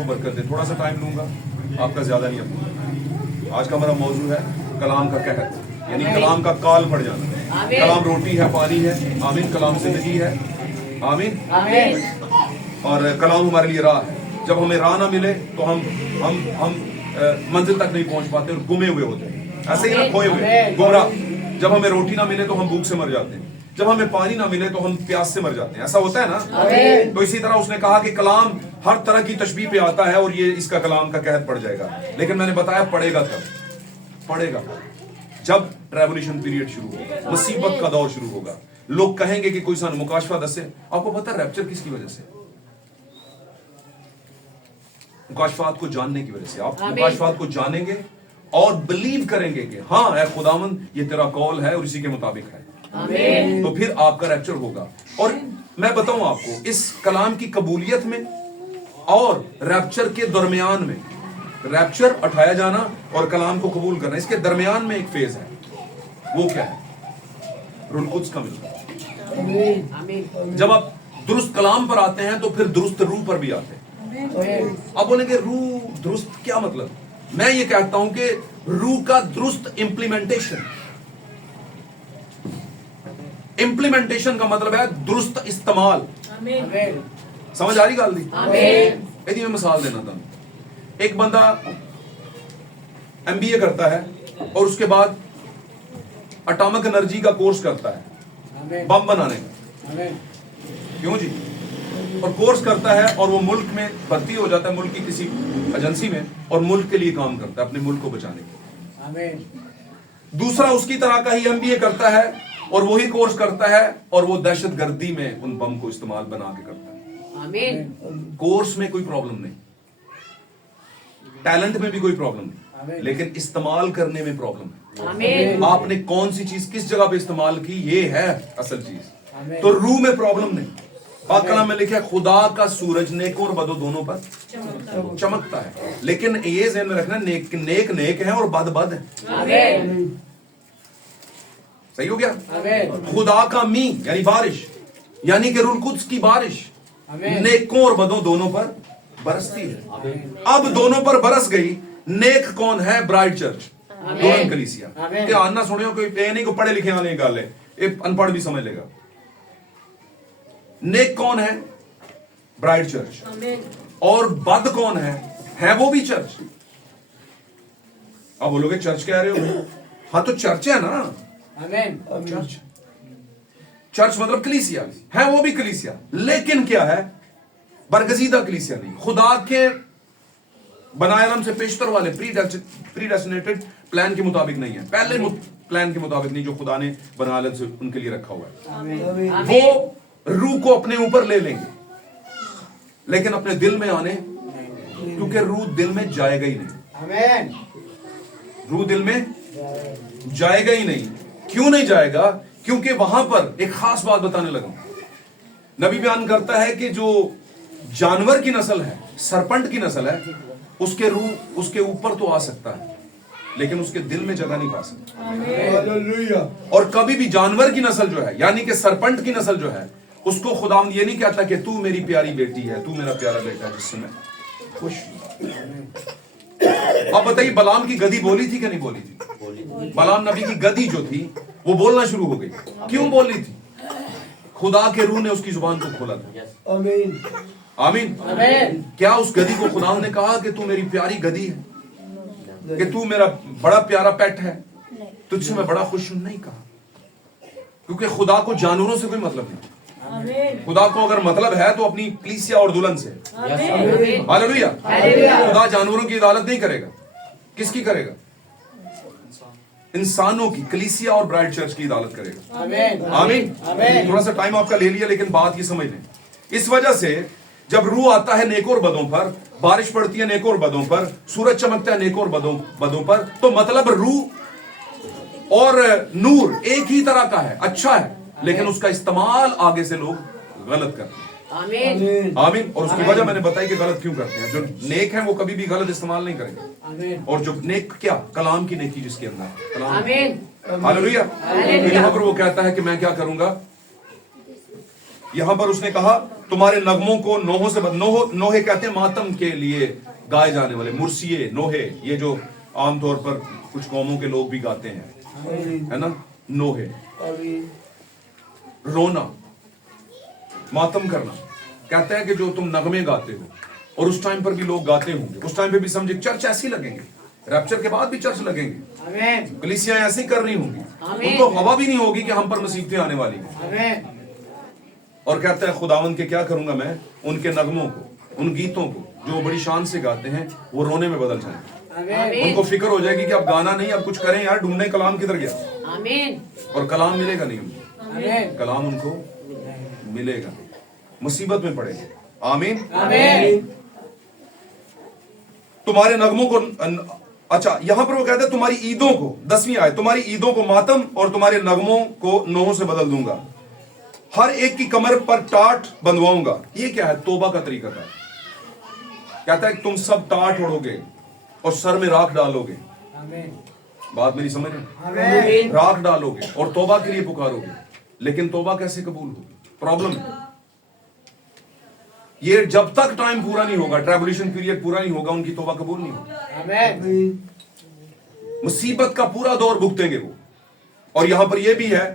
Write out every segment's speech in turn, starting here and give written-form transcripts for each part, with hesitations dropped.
आपको बरकत दे। थोड़ा सा टाइम लूंगा, आपका ज्यादा नहीं है। आज का हमारा मौजू है कलाम का कहत, यानी कलाम का काल पड़ जाना। कलाम रोटी है, पानी है, आमीन। कलाम जिंदगी है, आमीन। और कलाम हमारे लिए राह है। जब हमें राह ना मिले तो हम मंजिल तक नहीं पहुंच पाते और गुमे हुए होते हैं, ऐसे ही ना, खोए हुए, गुमराह। जब हमें रोटी ना मिले तो हम भूख से मर जाते हैं, जब हमें पानी ना मिले तो हम प्यास से मर जाते हैं। ऐसा होता है ना। तो इसी तरह उसने कहा कि कलाम हर तरह की तशबीह पे आता है और ये इसका कलाम का कहत पड़ जाएगा। लेकिन मैंने बताया पड़ेगा कब? पड़ेगा जब ट्रेवल्यूशन पीरियड शुरू होगा, मुसीबत का दौर शुरू होगा। लोग कहेंगे कि कोई सान मुकाशफा दसे। आपको पता है रैप्चर किसकी वजह से? मुकाशफात को जानने की वजह से। आप मुकाशफात को जानेंगे और बिलीव करेंगे कि हाँ ऐ खुदावंद ये तेरा कॉल है और इसी के मुताबिक है, तो फिर आपका रैप्चर होगा। और मैं बताऊं आपको, इस कलाम की कबूलियत में और रैप्चर के दरमियान में, रैप्चर उठाया जाना और कलाम को कबूल करना, इसके दरमियान में एक फेज है। वो क्या है? रूह कुद्स का मिलना। जब आप दुरुस्त कलाम पर आते हैं तो फिर दुरुस्त रूह पर भी आते हैं। अब बोलेंगे रूह दुरुस्त क्या मतलब? मैं ये कहता हूं कि रूह का दुरुस्त इंप्लीमेंटेशन। इंप्लीमेंटेशन का मतलब है दुरुस्त इस्तेमाल। समझ आ रही गल दी? यदि मैं मिसाल देना था, एक बंदा MBA करता है और उसके बाद एटॉमिक एनर्जी का कोर्स करता है, बम बनाने का। क्यों जी? और कोर्स करता है और वो मुल्क में भर्ती हो जाता है, मुल्क की किसी एजेंसी में, और मुल्क के लिए काम करता है, अपने मुल्क को बचाने के लिए। दूसरा उसकी तरह का ही MBA करता है और वही कोर्स करता है और वो दहशतगर्दी में उन बम को इस्तेमाल बना के करता है। कोर्स में कोई प्रॉब्लम नहीं, टैलेंट में भी कोई प्रॉब्लम नहीं, लेकिन इस्तेमाल करने में प्रॉब्लम है। आपने कौन सी चीज किस जगह पे इस्तेमाल की, ये है असल चीज। तो रूह में प्रॉब्लम नहीं। पाक कलाम में लिखा है खुदा का सूरज नेकों और बदों दोनों पर चमकता है। लेकिन ये ज़हन में रखना, नेक नेक नेक है और बद बद है। सही हो गया? खुदा का मी यानी बारिश, यानी कि रूह कुद्स की बारिश नेकों और बदों दोनों पर बरसती है। अब दोनों पर बरस गई। नेक कौन है? ब्राइड चर्च, दोनों कलीसिया। ध्यान ना सुनियो, कोई पे नहीं को पढ़े लिखे वाली गल है, ये अनपढ़ भी समझ लेगा। नेक कौन है? Bride church. और बद कौन है वो भी चर्च। अब बोलोगे चर्च कह रहे हो? हाँ तो चर्च है ना। चर्च, चर्च मतलब कलीसिया है, वो भी कलीसिया, लेकिन क्या है? बरगजीदा कलीसिया नहीं, खुदा के बनाए आलम से पेशतर वाले प्रीडेस्टिनेटेड प्लान के मुताबिक नहीं है, पहले प्लान के मुताबिक नहीं जो खुदा ने बनाए आलम से उनके लिए रखा हुआ है। वो रूह को अपने ऊपर ले लेंगे, लेकिन अपने दिल में आने, क्योंकि रूह दिल में जाएगा ही नहीं। रूह दिल में जाएगा ही नहीं। क्यों नहीं जाएगा? क्योंकि वहां पर एक खास बात बताने लगा। नबी बयान करता है कि जो जानवर की नस्ल है, सरपंट की नस्ल है, उसके रूह उसके ऊपर तो आ सकता है, लेकिन उसके दिल में जगह नहीं पा सकता। और कभी भी जानवर की नस्ल जो है, यानी कि सरपंट की नस्ल जो है, उसको खुदावंद ये नहीं कहता कि तू मेरी प्यारी बेटी है, तू मेरा प्यारा बेटा है जिससे मैं खुश। अब बताइए, बलाम की गधी बोली थी कि नहीं बोली थी? बलाम नबी की गधी जो थी वो बोलना शुरू हो गई। क्यों बोली थी? खुदा के रूह ने उसकी जुबान को खोला था। आमीन आमीन। क्या उस गधी को खुदा ने कहा कि तू मेरी प्यारी गधी है, कि तू मेरा बड़ा प्यारा पेट है, तुझसे मैं बड़ा खुश हूं? नहीं कहा, क्योंकि खुदा को जानवरों से कोई मतलब नहीं। खुदा को अगर मतलब है तो अपनी कलीसिया और दुल्हन से। हालेलुया। खुदा जानवरों की अदालत नहीं करेगा। किसकी करेगा? इंसानों की, कलीसिया और ब्राइड चर्च की अदालत करेगा। आमीन। थोड़ा सा टाइम आपका ले लिया, लेकिन बात ये समझ लें। इस वजह से जब रूह आता है नेकों और बदों पर, बारिश पड़ती है नेकों और बदों पर, सूरज चमकता है नेकों और बदों पर, तो मतलब रूह और नूर एक ही तरह का है, अच्छा है, लेकिन उसका इस्तेमाल आगे से लोग गलत करते हैं। आमीन आमीन। और उसकी वजह मैंने बताई कि गलत क्यों करते हैं। जो नेक हैं वो कभी भी गलत इस्तेमाल नहीं करेंगे। और जो नेक क्या? कलाम की नेकी जिसके अंदर कलाम। हालेलुया। यहाँ पर वो कहता है कि मैं क्या करूंगा? यहां पर उसने कहा तुम्हारे नगमों को नोहों से नोहे कहते हैं मातम के लिए गाए जाने वाले, मुर्सिये, नोहे, ये जो आमतौर पर कुछ कौमों के लोग भी गाते हैं, है ना, नोहे, रोना, मातम करना। कहते हैं कि जो तुम नगमे गाते हो, और उस टाइम पर भी लोग गाते होंगे, उस टाइम पे भी समझे चर्च ऐसी लगेंगे, रैप्चर के बाद भी चर्च लगेंगे, कलीसियां ऐसी कर रही होंगी, उनको हवा भी नहीं होगी कि हम पर मुसीबतें आने वाली हैं। और कहता है खुदावंद के क्या करूंगा मैं, उनके नगमों को, उन गीतों को जो बड़ी शान से गाते हैं वो रोने में बदल जाएंगे। उनको फिक्र हो जाएगी कि अब गाना नहीं, अब कुछ करें यार, ढूंढने कलाम किधर गया, और कलाम मिलेगा नहीं उनको, कलाम उनको मिलेगा, मुसीबत में पड़ेंगे। आमीन। तुम्हारे नगमों को, अच्छा यहां पर वो कहते हैं तुम्हारी ईदों को, 10वीं आयत, तुम्हारी ईदों को मातम और तुम्हारे नगमों को नोहों से बदल दूंगा, हर एक की कमर पर टाट बंधवाऊंगा। ये क्या है, तौबा का तरीका था। कहता है तुम सब टाट ओढ़ोगे और सर में राख डालोगे, बात मेरी समझ रहे, राख डालोगे और तौबा के लिए पुकारोगे। लेकिन तौबा कैसे कबूल होगी, प्रॉब्लम है ये, जब तक टाइम पूरा नहीं होगा, ट्रैबुलेशन पीरियड पूरा नहीं होगा, उनकी तौबा कबूल नहीं होगी। मुसीबत का पूरा दौर भुगतेंगे वो। और यहां पर यह भी है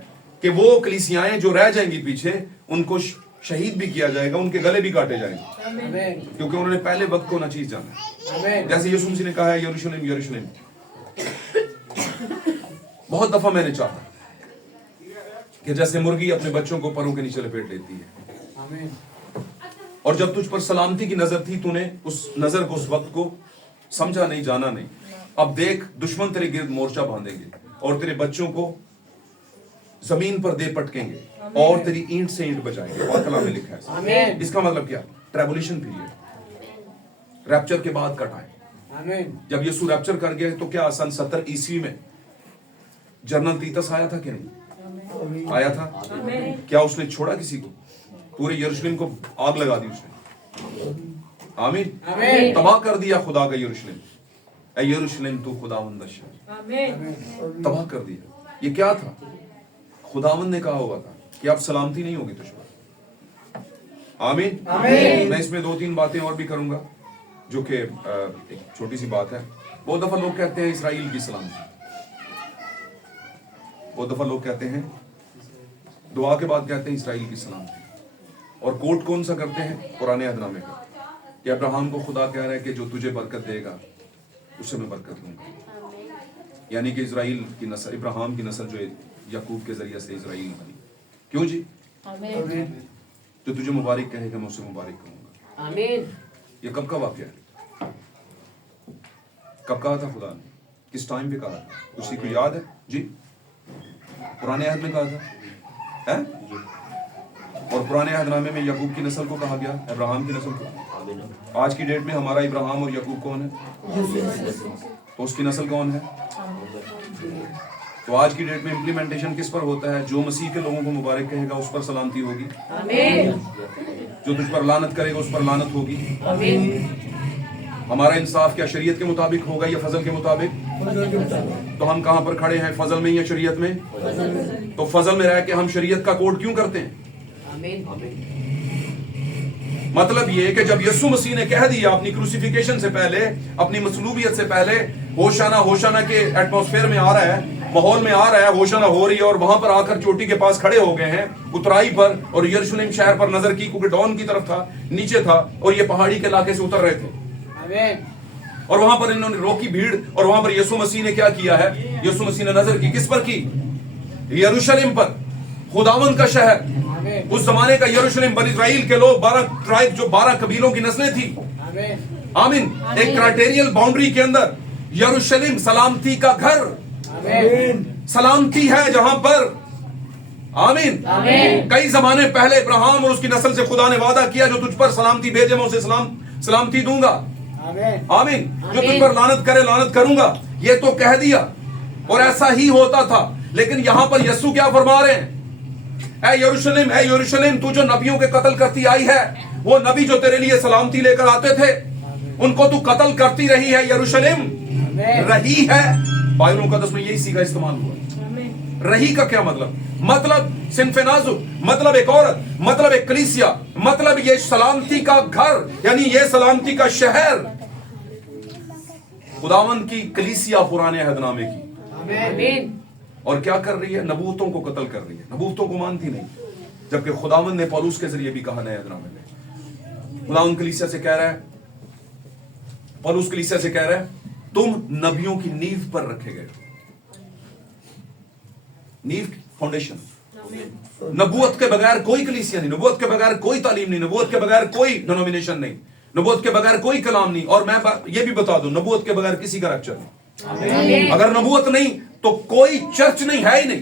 कि वो कलीसियाएं जो रह जाएंगी पीछे, उनको शहीद भी किया जाएगा, उनके गले भी काटे जाएंगे, क्योंकि उन्होंने पहले वक्त को ना चीज जाना। जैसे यीशु मसीह ने कहा है यरूशलेम यरूशलेम, बहुत दफा मैंने चाहा कि जैसे मुर्गी अपने बच्चों को परों के नीचे लपेट लेती है, और जब तुझ पर सलामती की नजर थी, तूने उस नजर को, उस वक्त को समझा नहीं, जाना नहीं। अब देख दुश्मन तेरे गिर्द मोर्चा बांधेंगे और तेरे बच्चों को जमीन पर दे पटकेंगे और तेरी ईंट से ईंट बजाएंगे। और कलाम में लिखा है। इसका मतलब क्या, ट्रैबुलेशन पीरियड, रैप्चर के बाद का टाइम। जब यीशु रैप्चर कर गया तो क्या सन 70 ईस्वी में जनरल तीतस आया था कि नहीं आया था? क्या उसने छोड़ा किसी को? पूरे यरूशलेम को आग लगा दी उसने। आमीन। तबाह कर दिया खुदा का यरूशलेम। ऐ यरूशलेम तू खुदावंद तबाह कर दिया। ये क्या था? खुदावंद ने कहा हुआ था कि अब सलामती नहीं होगी तुझ पर। आमीन। मैं इसमें 2-3 बातें और भी करूंगा, जो कि एक छोटी सी बात है। बहुत दफा लोग कहते हैं इस्राएल की सलामती, बहुत दफा लोग कहते हैं दुआ के बाद कहते हैं इस्राएल की सलामती, और कोट कौन सा करते हैं? पुराने अहदनामे का, कि अब्राहम को खुदा कह रहा है कि जो तुझे बरकत देगा उसे मैं बरकत दूंगा। यानी कि इस्राएल की नस्ल, इब्राहिम की नस्ल जो याकूब के जरिए से इस्राएल बनी। क्यों जी? जो तुझे मुबारक कहेगा मैं उसे मुबारक करूंगा। आमीन। ये कब का वाक्य है? कब कहा था खुदा ने? किस टाइम पे कहा था? किसी को याद है जी? पुराने अहद में कहा था है? और पुराने अहदनामे में याकूब की नस्ल को कहा गया, अब्राहम की नस्ल को। आज की डेट में हमारा इब्राहिम और याकूब कौन है? तो उसकी नस्ल कौन है? तो आज की डेट में इंप्लीमेंटेशन किस पर होता है? जो मसीह के लोगों को मुबारक कहेगा उस पर सलामती होगी। जो तुझ पर लानत करेगा उस पर लानत होगी। हमारा इंसाफ क्या शरीयत के मुताबिक होगा या फजल के मुताबिक? तो हम कहां पर खड़े हैं, फजल में या शरीयत में? तो फजल में रह के हम शरीयत का कोड क्यों करते हैं? मतलब ये कि जब यीशु मसीह ने कह दिया अपनी क्रूसिफिकेशन से पहले, अपनी मसलूबियत से पहले, होशाना होशाना के एटमॉस्फेयर में आ रहा है, माहौल में आ रहा है, होशाना हो रही है, और वहां पर आकर चोटी के पास खड़े हो गए हैं उतराई पर, और यरूशलेम शहर पर नजर की, क्योंकि डॉन की तरफ था, नीचे था, और ये पहाड़ी के इलाके से उतर रहे थे। और वहां पर इन्होंने रोकी भीड़, और वहां पर यीशु मसीह ने क्या किया है? यीशु मसीह ने नजर की, किस पर की? यरूशलेम पर, खुदावंद का शहर। उस जमाने का यरूशलेम, बनी इस्राएल के लोग, 12 ट्राइब, जो 12 कबीलों की नस्लें थी। आमीन। एक क्राइटेरियल बाउंड्री के अंदर यरूशलेम सलामती का घर, सलामती है जहां पर। आमीन। कई जमाने पहले इब्राहिम और उसकी नस्ल से खुदा ने वादा किया, जो तुझ पर सलामती भेजे मैं उसे सलामती दूंगा। आमीन। जो तुझ पर लानत करे लानत करूंगा, ये तो कह दिया, और ऐसा ही होता था। लेकिन यहां पर यीशु क्या फरमा रहे हैं? ऐ यरूशलेम तू जो नबियों के कत्ल करती आई है, वो नबी जो तेरे लिए सलामती लेकर आते थे, उनको तू कत्ल करती रही है। यरूशलेम रही है, बाइबल मुकद्दस में यही सीखा इस्तेमाल हुआ, रही का क्या मतलब सिनफे नाजुक, मतलब एक औरत, मतलब एक कलीसिया, मतलब ये सलामती का घर, यानी ये सलामती का शहर, खुदावंद की कलीसिया पुराने अहदनामे की। आमीन। और क्या कर रही है? नबूवतों को कत्ल कर रही है, नबूवतों को मानती नहीं, जबकि खुदावंद ने पौलुस के जरिए भी कहा नए अहदनामे में। खुदावंद कलीसिया से कह रहा है, पौलुस कलीसिया से कह रहा है, तुम नबियों की नींव पर रखे गए, नींव फाउंडेशन। नबूवत के बगैर कोई कलीसिया नहीं, नबूवत के बगैर कोई तालीम नहीं, नबूवत के बगैर कोई डिनोमिनेशन नहीं, नबूवत के बगैर कोई कलाम नहीं। और मैं ये भी बता दूं, नबूवत के बगैर किसी का रैप्चर नहीं। अगर नबूवत नहीं तो कोई चर्च नहीं, है ही नहीं,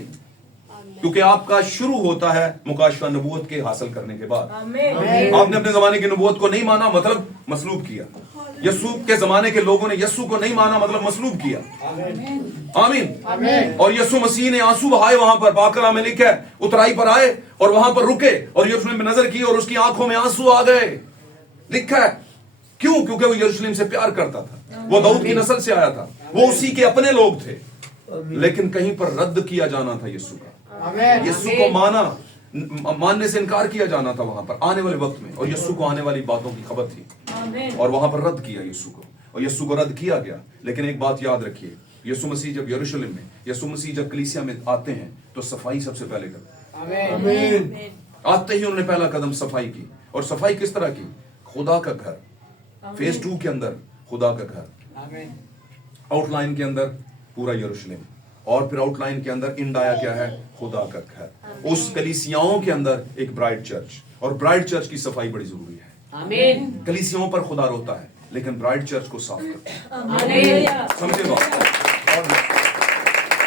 क्योंकि आपका शुरू होता है मुकाशफा नबूवत के हासिल करने के बाद। आपने अपने जमाने की नबूवत को नहीं माना, मतलब मसलूब किया। यस्सू के जमाने के लोगों ने यस्सू को नहीं माना, मतलब मसलूब किया। आमीन। और यस्सु मसीह ने आंसू बहाए, वहां पर बाकरा में लिखा है, उतराई पर आए और वहां पर रुके और यरूशलेम में नजर की और उसकी आंखों में आंसू आ गए, लिखा है। क्यों? क्योंकि वो यरूशलेम से प्यार करता था, वो दाऊद की नस्ल से आया था, वो उसी के अपने लोग थे। लेकिन कहीं पर रद्द किया जाना था यीशु का, यीशु को मानने से इनकार किया जाना था वहां पर आने वाले वक्त में। और यीशु को आने वाली बातों की खबर थी और वहां पर रद्द किया यीशु को, और यीशु को रद्द किया गया। लेकिन एक बात याद रखिए, यीशु मसीह जब यरूशलेम में, यीशु मसीह जब कलीसिया में आते हैं तो सफाई सबसे पहले करते हैं। आते ही उन्होंने पहला कदम सफाई की। और सफाई किस तरह की? खुदा का घर, फेज 2 के अंदर खुदा का घर, आउटलाइन के अंदर पूरा यरूशलेम, और फिर आउटलाइन के अंदर इंडाया क्या है? खुदा का घर। उस कलीसियाओं के अंदर एक ब्राइड चर्च, और ब्राइड चर्च की सफाई बड़ी जरूरी है। आमीन। कलीसियाओं पर खुदा रोता है, लेकिन ब्राइड चर्च को साफ करता है। आमीन। समझे बात? और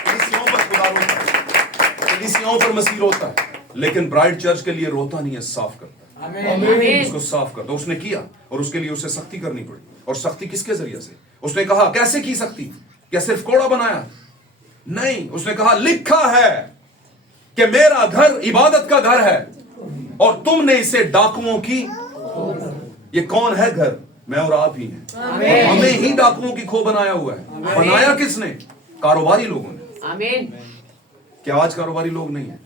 कलीसियाओं पर खुदा रोता है, कलीसियाओं पर मसीह रोता है, लेकिन ब्राइड चर्च के लिए रोता नहीं है, साफ करता है। उसको साफ करता। उसने किया और उसके लिए उसे सख्ती करनी पड़ी। और सख्ती किसके जरिए से? उसने कहा, कैसे की सख्ती? क्या सिर्फ कोड़ा बनाया? नहीं, उसने कहा लिखा है कि मेरा घर इबादत का घर है और तुमने इसे डाकुओं की। ये कौन है घर? मैं और आप ही हैं। हमें ही डाकुओं की खो बनाया हुआ है। बनाया किसने? कारोबारी लोगों ने। आमीन। क्या आज कारोबारी लोग नहीं है?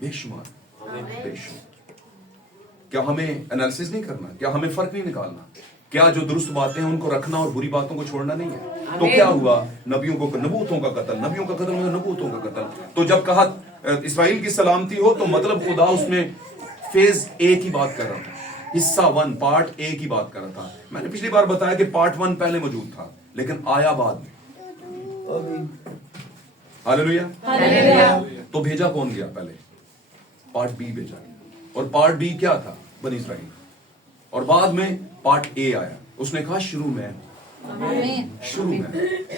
बेशुमार, बेशुमार। क्या हमें एनालिसिस नहीं करना? क्या हमें फर्क नहीं निकालना? क्या जो दुरुस्त बातें हैं उनको रखना और बुरी बातों को छोड़ना नहीं है? तो क्या हुआ? नबियों को, नबूतों का कत्ल, नबियों का कत्ल मतलब नबूतों का कत्ल। तो जब कहा इस्राएल की सलामती हो, तो मतलब खुदा उसमें फेज ए की बात कर रहा था, हिस्सा 1 पार्ट ए की बात कर रहा था। मैंने पिछली बार बताया कि पार्ट 1 पहले मौजूद था, लेकिन आया बाद में। हालेलुया। तो भेजा कौन गया? पहले पार्ट बी भेजा गया। और पार्ट बी क्या था? बनी इस्राएल। और बाद में पार्ट ए आया। उसने कहा शुरू में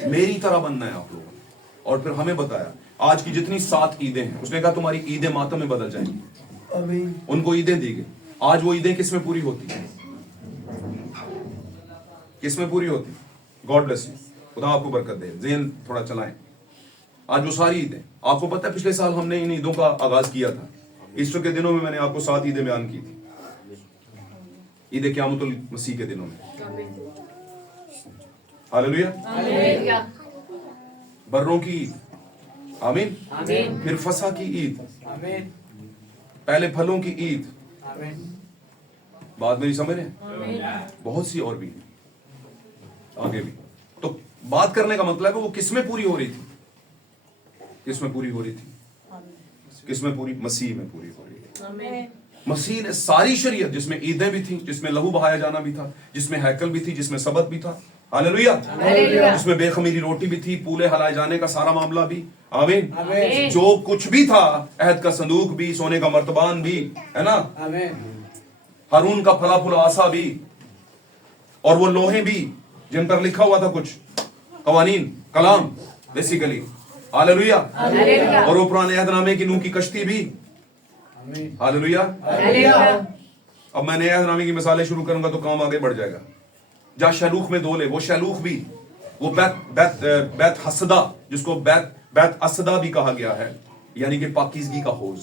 मेरी तरह बनना है आप लोगों ने। और फिर हमें बताया आज की जितनी 7 ईदें हैं, उसने कहा तुम्हारी ईदें मातम में बदल जाएंगी। उनको ईदें दी गई। आज वो ईदें किस में पूरी होती है? किस में पूरी होती? गॉड ब्लेस यू, खुदा आपको बरकत दे, ज़हन थोड़ा चलाएं। आज वो सारी ईदें, आपको पता है पिछले साल हमने इन ईदों का आगाज किया था। ईस्टर के दिनों में मैंने आपको 7 ईदें बयान की थी। ईद क़यामतुल मसीह के दिनों में। हालेलुया। बर्रों की ईद, आमीन। फिर फसह की ईद, पहले फलों की ईद, बात मेरी समझ रहे? बहुत सी और भी आगे भी। तो बात करने का मतलब है वो किसमें पूरी हो रही थी? किसमें पूरी हो रही थी? किसमें पूरी? मसीह में पूरी हो रही थी। मसीह ने सारी शरीयत, जिसमें ईदें भी थी, जिसमें लहू बहाया जाना भी था, जिसमें हैकल भी थी, जिसमें सबत भी था, हालेलुया, जिसमें बेखमीरी रोटी भी थी, पूले हलाए जाने का सारा मामला भी, आमीन, जो कुछ भी था, अहद का संदूक भी, सोने का मर्तबान भी, है ना, हारून का फला फुला आसा भी, और वो लोहे भी जिन पर लिखा हुआ था कुछ कवानीन, कलाम बेसिकली, हालेलुया, और वो पुराने अहदनामे की नूह की कश्ती भी, हालेलुया। अब मैं नए अहदनामे की मिसालें शुरू करूंगा तो काम आगे बढ़ जाएगा। जा शैलूख में 2 ले, वो शैलूख भी, वो बैत हसदा, जिसको बैत असदा भी कहा गया है, यानी कि पाकीज़गी का हौज,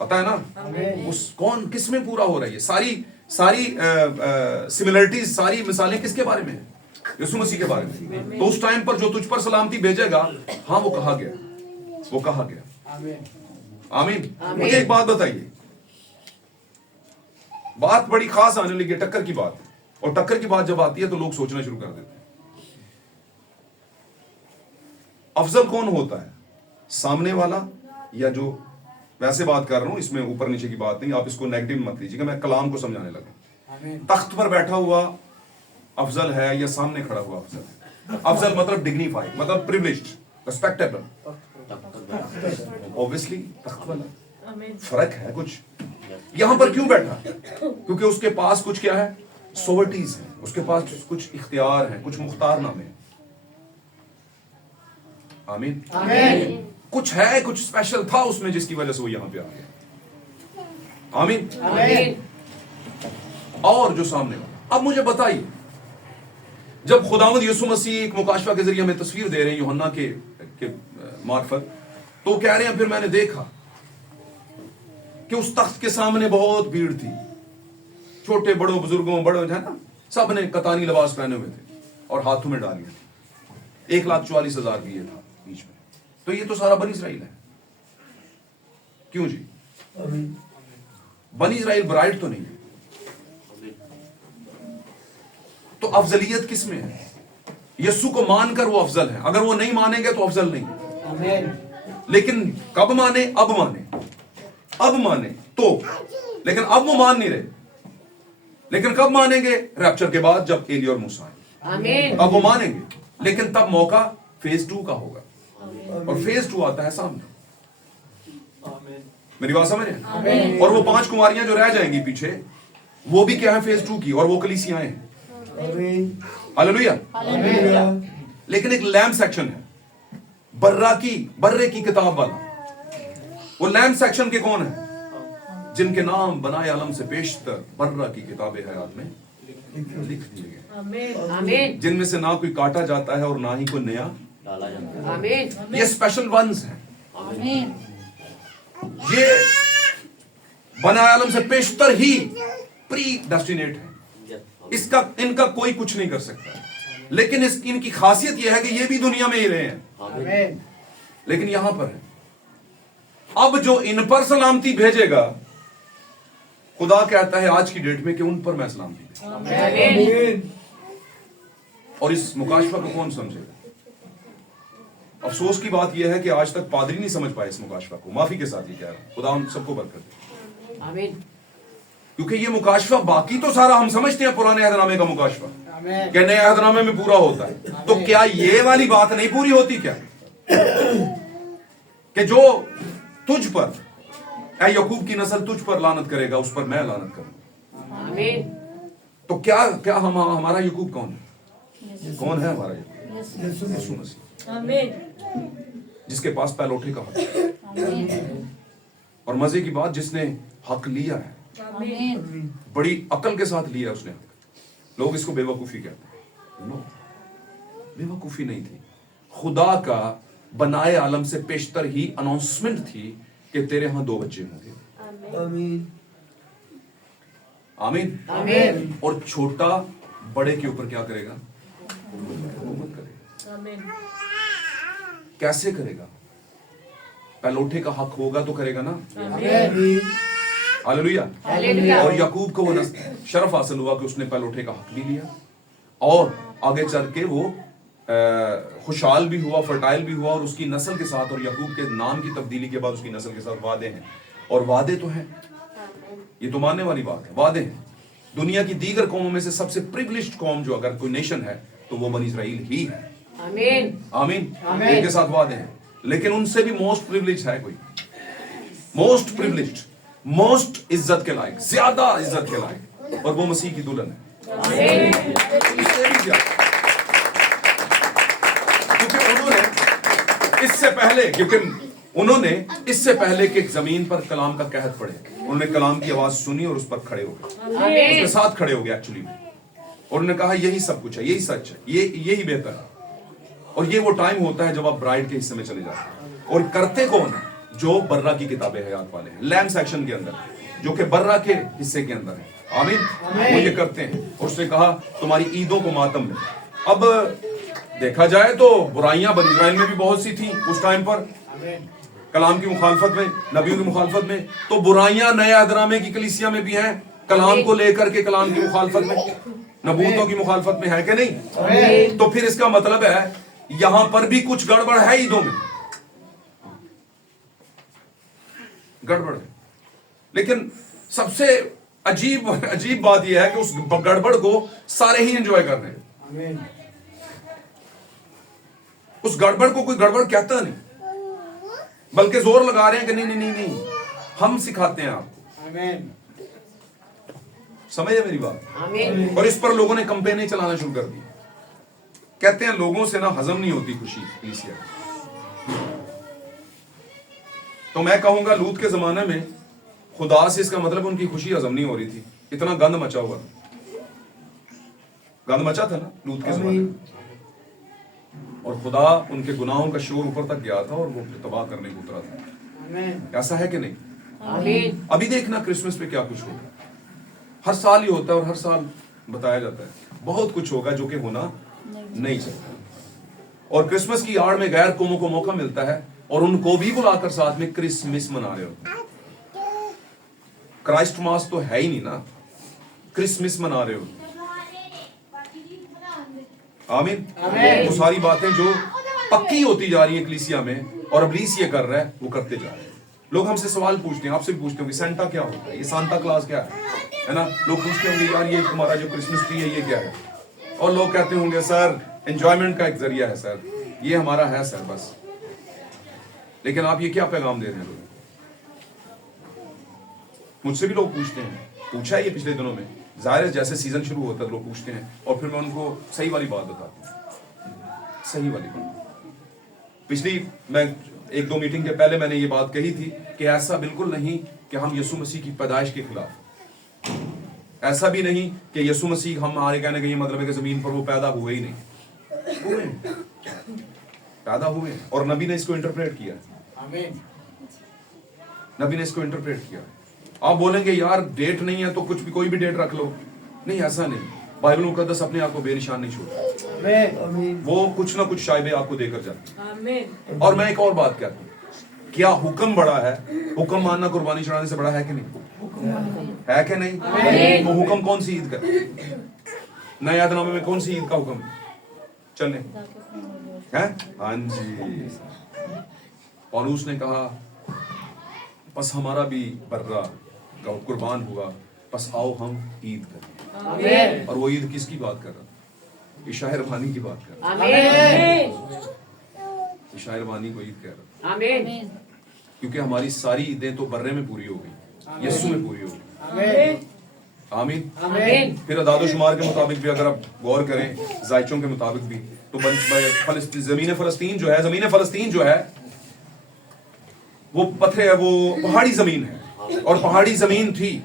पता है ना? उस कौन किस में पूरा हो रहा है? ये सारी सिमिलरिटीज, सारी मिसालें किसके बारे में है? यीशु मसीह के बारे में। तो उस टाइम पर जो तुझ पर सलामती भेजेगा, हाँ वो कहा गया, वो कहा गया। आमीन। मुझे एक बात बताइए, बात बड़ी खास आने लगी, टक्कर की बात। और टक्कर की बात जब आती है तो लोग सोचना शुरू कर देते हैं, अफजल कौन होता है, सामने वाला या जो, वैसे बात कर रहा हूं, इसमें ऊपर नीचे की बात नहीं, आप इसको नेगेटिव मत लीजिएगा, मैं कलाम को समझाने लगा। तख्त पर बैठा हुआ अफजल है या सामने खड़ा हुआ अफजल है? अफजल मतलब डिग्निफाइड, मतलब प्रिविलेज्ड, रिस्पेक्टेबल। ऑब्वियसली तख्त वाला। फर्क है कुछ। यहां पर क्यों बैठा? क्योंकि उसके पास कुछ क्या है, सोवर्टीज है, उसके पास कुछ इख्तियार है, कुछ मुख्तारनामे हैं। आमीन। आमीन। कुछ है, कुछ स्पेशल था उसमें जिसकी वजह से वो यहां पे आ गया। आमीन। आमीन। और जो सामने वाला, अब मुझे बताइए, जब खुदावंद यीशु मसीह एक मुकाशवा के जरिए हमें तस्वीर दे रहे हैं यूहन्ना के मार्फत, तो कह रहे हैं फिर मैंने देखा कि उस तख्त के सामने बहुत भीड़ थी, छोटे बड़ों बुजुर्गों बड़ों है ना, सब ने कतानी लिबास पहने हुए थे और हाथों में डालियां थी। 1,44,000 भी ये था बीच में। तो ये तो सारा बनी इस्राइल है। क्यों जी? बनी इस्राइल ब्राइड तो नहीं है। तो अफजलियत किस में है? यीशु को मानकर वो अफजल है, अगर वो नहीं मानेंगे तो अफजल नहीं है। लेकिन कब माने? अब माने, अब माने तो। लेकिन अब वो मान नहीं रहे, लेकिन कब मानेंगे? रैप्चर के बाद, जब एली और मूसा आए, अब वो मानेंगे। लेकिन तब मौका फेज 2 का होगा, और फेज 2 आता है सामने। मेरी बात समझ रहे? और वो 5 कुमारियां जो रह जाएंगी पीछे, वो भी क्या है, फेज 2 की, और वो कलीसियां हैं। हालेलुया। लेकिन एक लैम्प सेक्शन है, बर्रे की किताब वाला। वो लैम्प सेक्शन के कौन है? जिनके नाम बनाए आलम से पेशतर बर्रा की किताबे हयात में लिख दिए गए, जिनमें से ना कोई काटा जाता है और ना ही कोई नया डाला जाता है। ये स्पेशल वंस हैं। ये बनाए आलम से पेशतर ही प्री डेस्टिनेट है। इनका कोई कुछ नहीं कर सकता। लेकिन इनकी खासियत यह है कि ये भी दुनिया में ही रहे हैं, लेकिन यहां पर है। अब जो इन पर सलामती भेजेगा, खुदा कहता है आज की डेट में कि उन पर मैं सलामती भेजूंगा। और इस मुकाशवा को कौन समझेगा? अफसोस की बात यह है कि आज तक पादरी नहीं समझ पाए इस मुकाशवा को। माफी के साथ ये कह रहा हूं, खुदा उन सबको बरकत दे। आमीन। क्योंकि ये मुकाशवा, बाकी तो सारा हम समझते हैं पुराने अहदनामे का मुकाशवा, कि नए अहदनामे में पूरा होता है। तो क्या ये वाली बात नहीं पूरी होती क्या, कि जो तुझ पर, ऐ यकूब की नस्ल तुझ पर लानत करेगा, उस पर मैं लानत करूंगा। आमीन। तो क्या हमारा यकूब कौन है? कौन है हमारा यकूब? यीशु मसीह। आमीन। जिसके पास पैलोठे का हक है। और मजे की बात, जिसने हक लिया है, बड़ी अकल के साथ लिया उसने हक। लोग इसको बेवकूफी कहते हैं। नो, बेवकूफी नहीं थी। खुदा का बनाए आलम से पेशतर ही अनाउंसमेंट थी कि तेरे यहां 2 बच्चे होंगे। आमीन। आमीन। आमीन। और छोटा बड़े के ऊपर क्या करेगा? हुकूमत करेगा। आमीन। कैसे करेगा? पैलोठे का हक होगा तो करेगा ना। आमीन। हालेलुया। और याकूब को वो शरफ हासिल हुआ कि उसने पैलोठे का हक भी लिया, और आगे चल के वो खुशहाल भी हुआ, फर्टाइल भी हुआ, और उसकी नस्ल के साथ, और याकूब के नाम की तब्दीली के बाद उसकी नस्ल के साथ वादे हैं। और वादे तो हैं, ये तो मानने वाली बात है, वादे हैं। दुनिया की दीगर कौमों में से सबसे प्रिविलेज्ड कौम जो अगर कोई नेशन है तो वो बनी इस्राइल ही है। आमीन। आमीन। इनके साथ वादे हैं। लेकिन उनसे भी मोस्ट प्रिविलेज है कोई, मोस्ट प्रिविलेज्ड, मोस्ट इज्जत के लायक, ज्यादा इज्जत के लायक, और वो मसीह की दुल्हन है। क्योंकि उन्होंने इससे पहले कि जमीन पर कलाम का कहत पड़े, उन्होंने कलाम की आवाज सुनी और उस पर खड़े हो गए, उसके साथ खड़े हो गए एक्चुअली में, और उन्होंने कहा यही सब कुछ है, यही सच है, यही बेहतर है। और ये वो टाइम होता है जब आप ब्राइड के हिस्से में चले जाते हैं। और करते कौन है? जो बर्रा की किताबें हयात वाले हैं, लैम्प सेक्शन के अंदर, जो कि बर्रा के हिस्से के अंदर है। आमीन। वो ये करते हैं। और उसने कहा तुम्हारी ईदों को मातम में, अब देखा जाए तो बुराइयां बनी इस्राइल में भी बहुत सी थी उस टाइम पर, कलाम की मुखालफत में, नबियों की मुखालफत में। तो बुराइयां नए अहदनामे की कलीसिया में भी हैं, कलाम को लेकर के, कलाम की मुखालफत में, नबूवतों की मुखालफत में, है कि नहीं? तो फिर इसका मतलब है यहां पर भी कुछ गड़बड़ है, ईदों में गड़बड़ है। लेकिन सबसे अजीब बात यह है कि उस गड़बड़ को सारे ही एंजॉय कर रहे हैं। उस गड़बड़ को कोई गड़बड़ कहता नहीं, बल्कि जोर लगा रहे हैं कि नहीं नहीं नहीं नहीं, हम सिखाते हैं आपको। समझे मेरी बात? और इस पर लोगों ने कंपेनें चलाना शुरू कर दी। कहते हैं लोगों से ना हजम नहीं होती खुशी कलीसिया। तो मैं कहूंगा लूत के जमाने में खुदा से इसका मतलब उनकी खुशी हजम नहीं हो रही थी, इतना गंद मचा हुआ, गंद मचा था ना लूत के जमाने में, और खुदा उनके गुनाहों का शोर ऊपर तक गया था और वो तबाह करने को उतरा था। ऐसा है कि नहीं? अभी देखना क्रिसमस पे क्या कुछ होगा, हर साल ही होता है और हर साल बताया जाता है बहुत कुछ होगा जो कि होना नहीं सकता। और क्रिसमस की आड़ में गैर कौमों को मौका मिलता है और उनको भी बुलाकर साथ में क्रिसमस मना रहे हो। क्राइस्ट मास तो है ही नहीं ना, क्रिसमस मना रहे हो। आमीन। वो सारी बातें जो पक्की होती जा रही है कलीसिया में और इब्लीस ये कर रहा है, वो करते जा रहे हैं। लोग हमसे सवाल पूछते हैं, आपसे भी पूछते होंगे सेंटा क्या होता है, ये सांता क्लास क्या है ना? लोग पूछते होंगे यार ये तुम्हारा जो क्रिसमस ट्री है ये क्या है, और लोग कहते होंगे सर एंजॉयमेंट का एक जरिया है सर, ये हमारा है सर बस। लेकिन आप ये क्या पैगाम दे रहे हैं? मुझसे भी लोग पूछते हैं, पूछा है ये पिछले दिनों में, जाहिर है जैसे सीजन शुरू होता है लोग पूछते हैं और फिर मैं उनको सही वाली बात बताता हूँ, सही वाली बात। पिछली मैं 1-2 मीटिंग के पहले मैंने ये बात कही थी कि ऐसा बिल्कुल नहीं कि हम यीशु मसीह की पैदाइश के खिलाफ, ऐसा भी नहीं कि यीशु मसीह, हम हमारे कहने का ये मतलब है कि जमीन पर वो पैदा हुए ही नहीं, हुए पैदा हुए, और नबी ने इसको इंटरप्रेट किया। आमीन। नबी ने इसको इंटरप्रेट किया। आप बोलेंगे यार डेट नहीं है तो कुछ भी, कोई भी डेट रख लो, नहीं ऐसा नहीं। बाइबल मुकद्दस अपने आप को बेनिशान नहीं छोड़ता, वो कुछ ना कुछ शायबे आपको देकर जाती। और मैं एक और बात कहता हूँ, क्या हुक्म बड़ा है? हुक्म मानना कुर्बानी चढ़ाने से बड़ा है कि नहीं? है कि नहीं? तो हुक्म कौन सी ईद का? नए अहदनामे में कौन सी ईद का हुक्म चलने है? हाँ जी। पौलुस ने कहा बस हमारा भी बर्रा कुर्बान हुआ, बस आओ हम ईद करें। और वो ईद किसकी बात कर रहा? शाहिर बानी की बात कर रहा, शाहिर बानी को ईद कह रहा, क्योंकि हमारी सारी ईदें तो बर्रे में पूरी हो गई, यीशु में पूरी हो गई। आमीन। फिर अदाद शुमार के मुताबिक भी अगर आप गौर करें, जायचों के मुताबिक भी, तो जमीन फलस्तीन जो है वो पत्थर है, वो पहाड़ी जमीन है, और पहाड़ी जमीन थी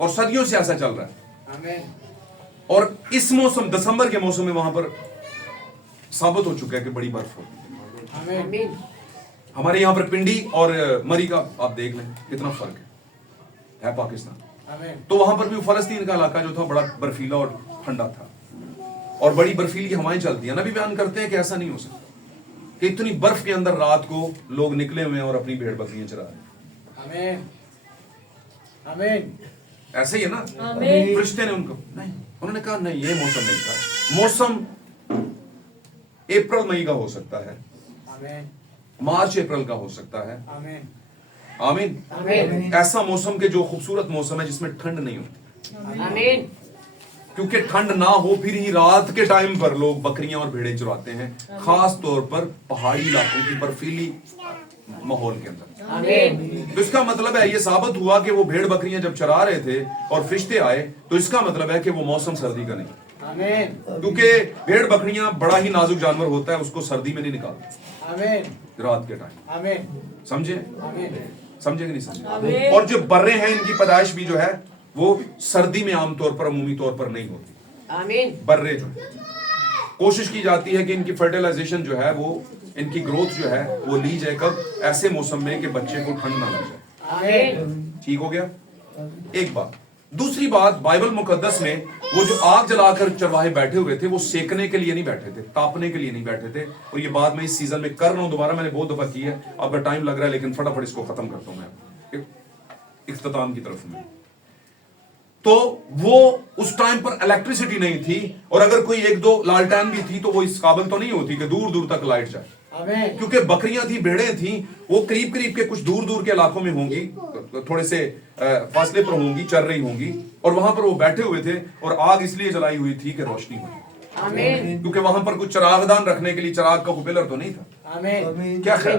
और सदियों से ऐसा चल रहा है। और इस मौसम, दिसंबर के मौसम में वहां पर साबित हो चुका है कि बड़ी बर्फ होती है। हमारे यहाँ पर पिंडी और मरी का आप देख लें कितना फर्क है पाकिस्तान। तो वहां पर भी फलस्तीन का इलाका जो था बड़ा बर्फीला और ठंडा था, और बड़ी बर्फीली हवाएं चलती है। नबी बयान करते हैं कि ऐसा नहीं हो सकता कि इतनी बर्फ के अंदर रात को लोग निकले हुए और अपनी भेड़ बकरियां चरा रहे हैं। आमीन। ऐसे ही है ना? फरिश्ते ने उनको नहीं, उन्होंने कहा नहीं ये मौसम नहीं था, मौसम अप्रैल मई का हो सकता है, मार्च अप्रैल का हो सकता है। आमीन। ऐसा मौसम के जो खूबसूरत मौसम है जिसमें ठंड नहीं होती। आमीन। क्योंकि ठंड ना हो फिर ही रात के टाइम पर लोग बकरियां और भेड़ें चुराते हैं, खास तौर पर पहाड़ी इलाकों की बर्फीली माहौल के अंदर। तो इसका मतलब है, ये साबित हुआ कि वो भेड़ बकरियां जब चरा रहे थे और फरिश्ते आए, तो इसका मतलब है कि वो मौसम सर्दी का नहीं, क्योंकि भेड़ बकरियां बड़ा ही नाजुक जानवर होता है, उसको सर्दी में नहीं निकालते रात के टाइम। समझे? समझे कि नहीं समझे? और जो बर्रे हैं इनकी पैदाइश भी जो है वो सर्दी में आमतौर पर, अमूमी तौर पर नहीं होती। आमीन। बर्रे जो कोशिश की जाती है कि इनकी फर्टिलाइजेशन जो है, वो इनकी ग्रोथ जो है वो ली जाए कब? ऐसे मौसम में कि बच्चे को ठंड ना लग जाए। ठीक हो गया? एक बात दूसरी बात, बाइबल मुकद्दस में वो जो आग जलाकर चरवाहे बैठे हुए थे, वो सेकने के लिए नहीं बैठे थे, तापने के लिए नहीं बैठे थे। और ये बात मैं इस सीजन में कर रहा हूं दोबारा, मैंने बहुत दफा की है, आपका टाइम लग रहा है, लेकिन फटाफट इसको खत्म करता हूं मैं इख्तिताम की तरफ में। तो वो उस टाइम पर इलेक्ट्रिसिटी नहीं थी, और अगर कोई एक दो लालटेन भी थी तो वो इस काबिल तो नहीं होती कि दूर दूर तक लाइट जाए, क्योंकि बकरियां थी, भेड़ें थी, वो करीब करीब के कुछ दूर दूर के इलाकों में होंगी, थोड़े से फासले पर होंगी, चल रही होंगी, और वहां पर वो बैठे हुए थे, और आग इसलिए जलाई हुई थी कि रोशनी हो, क्योंकि वहां पर कुछ चरागदान रखने के लिए चराग का पिलर तो नहीं था। क्या ख्याल?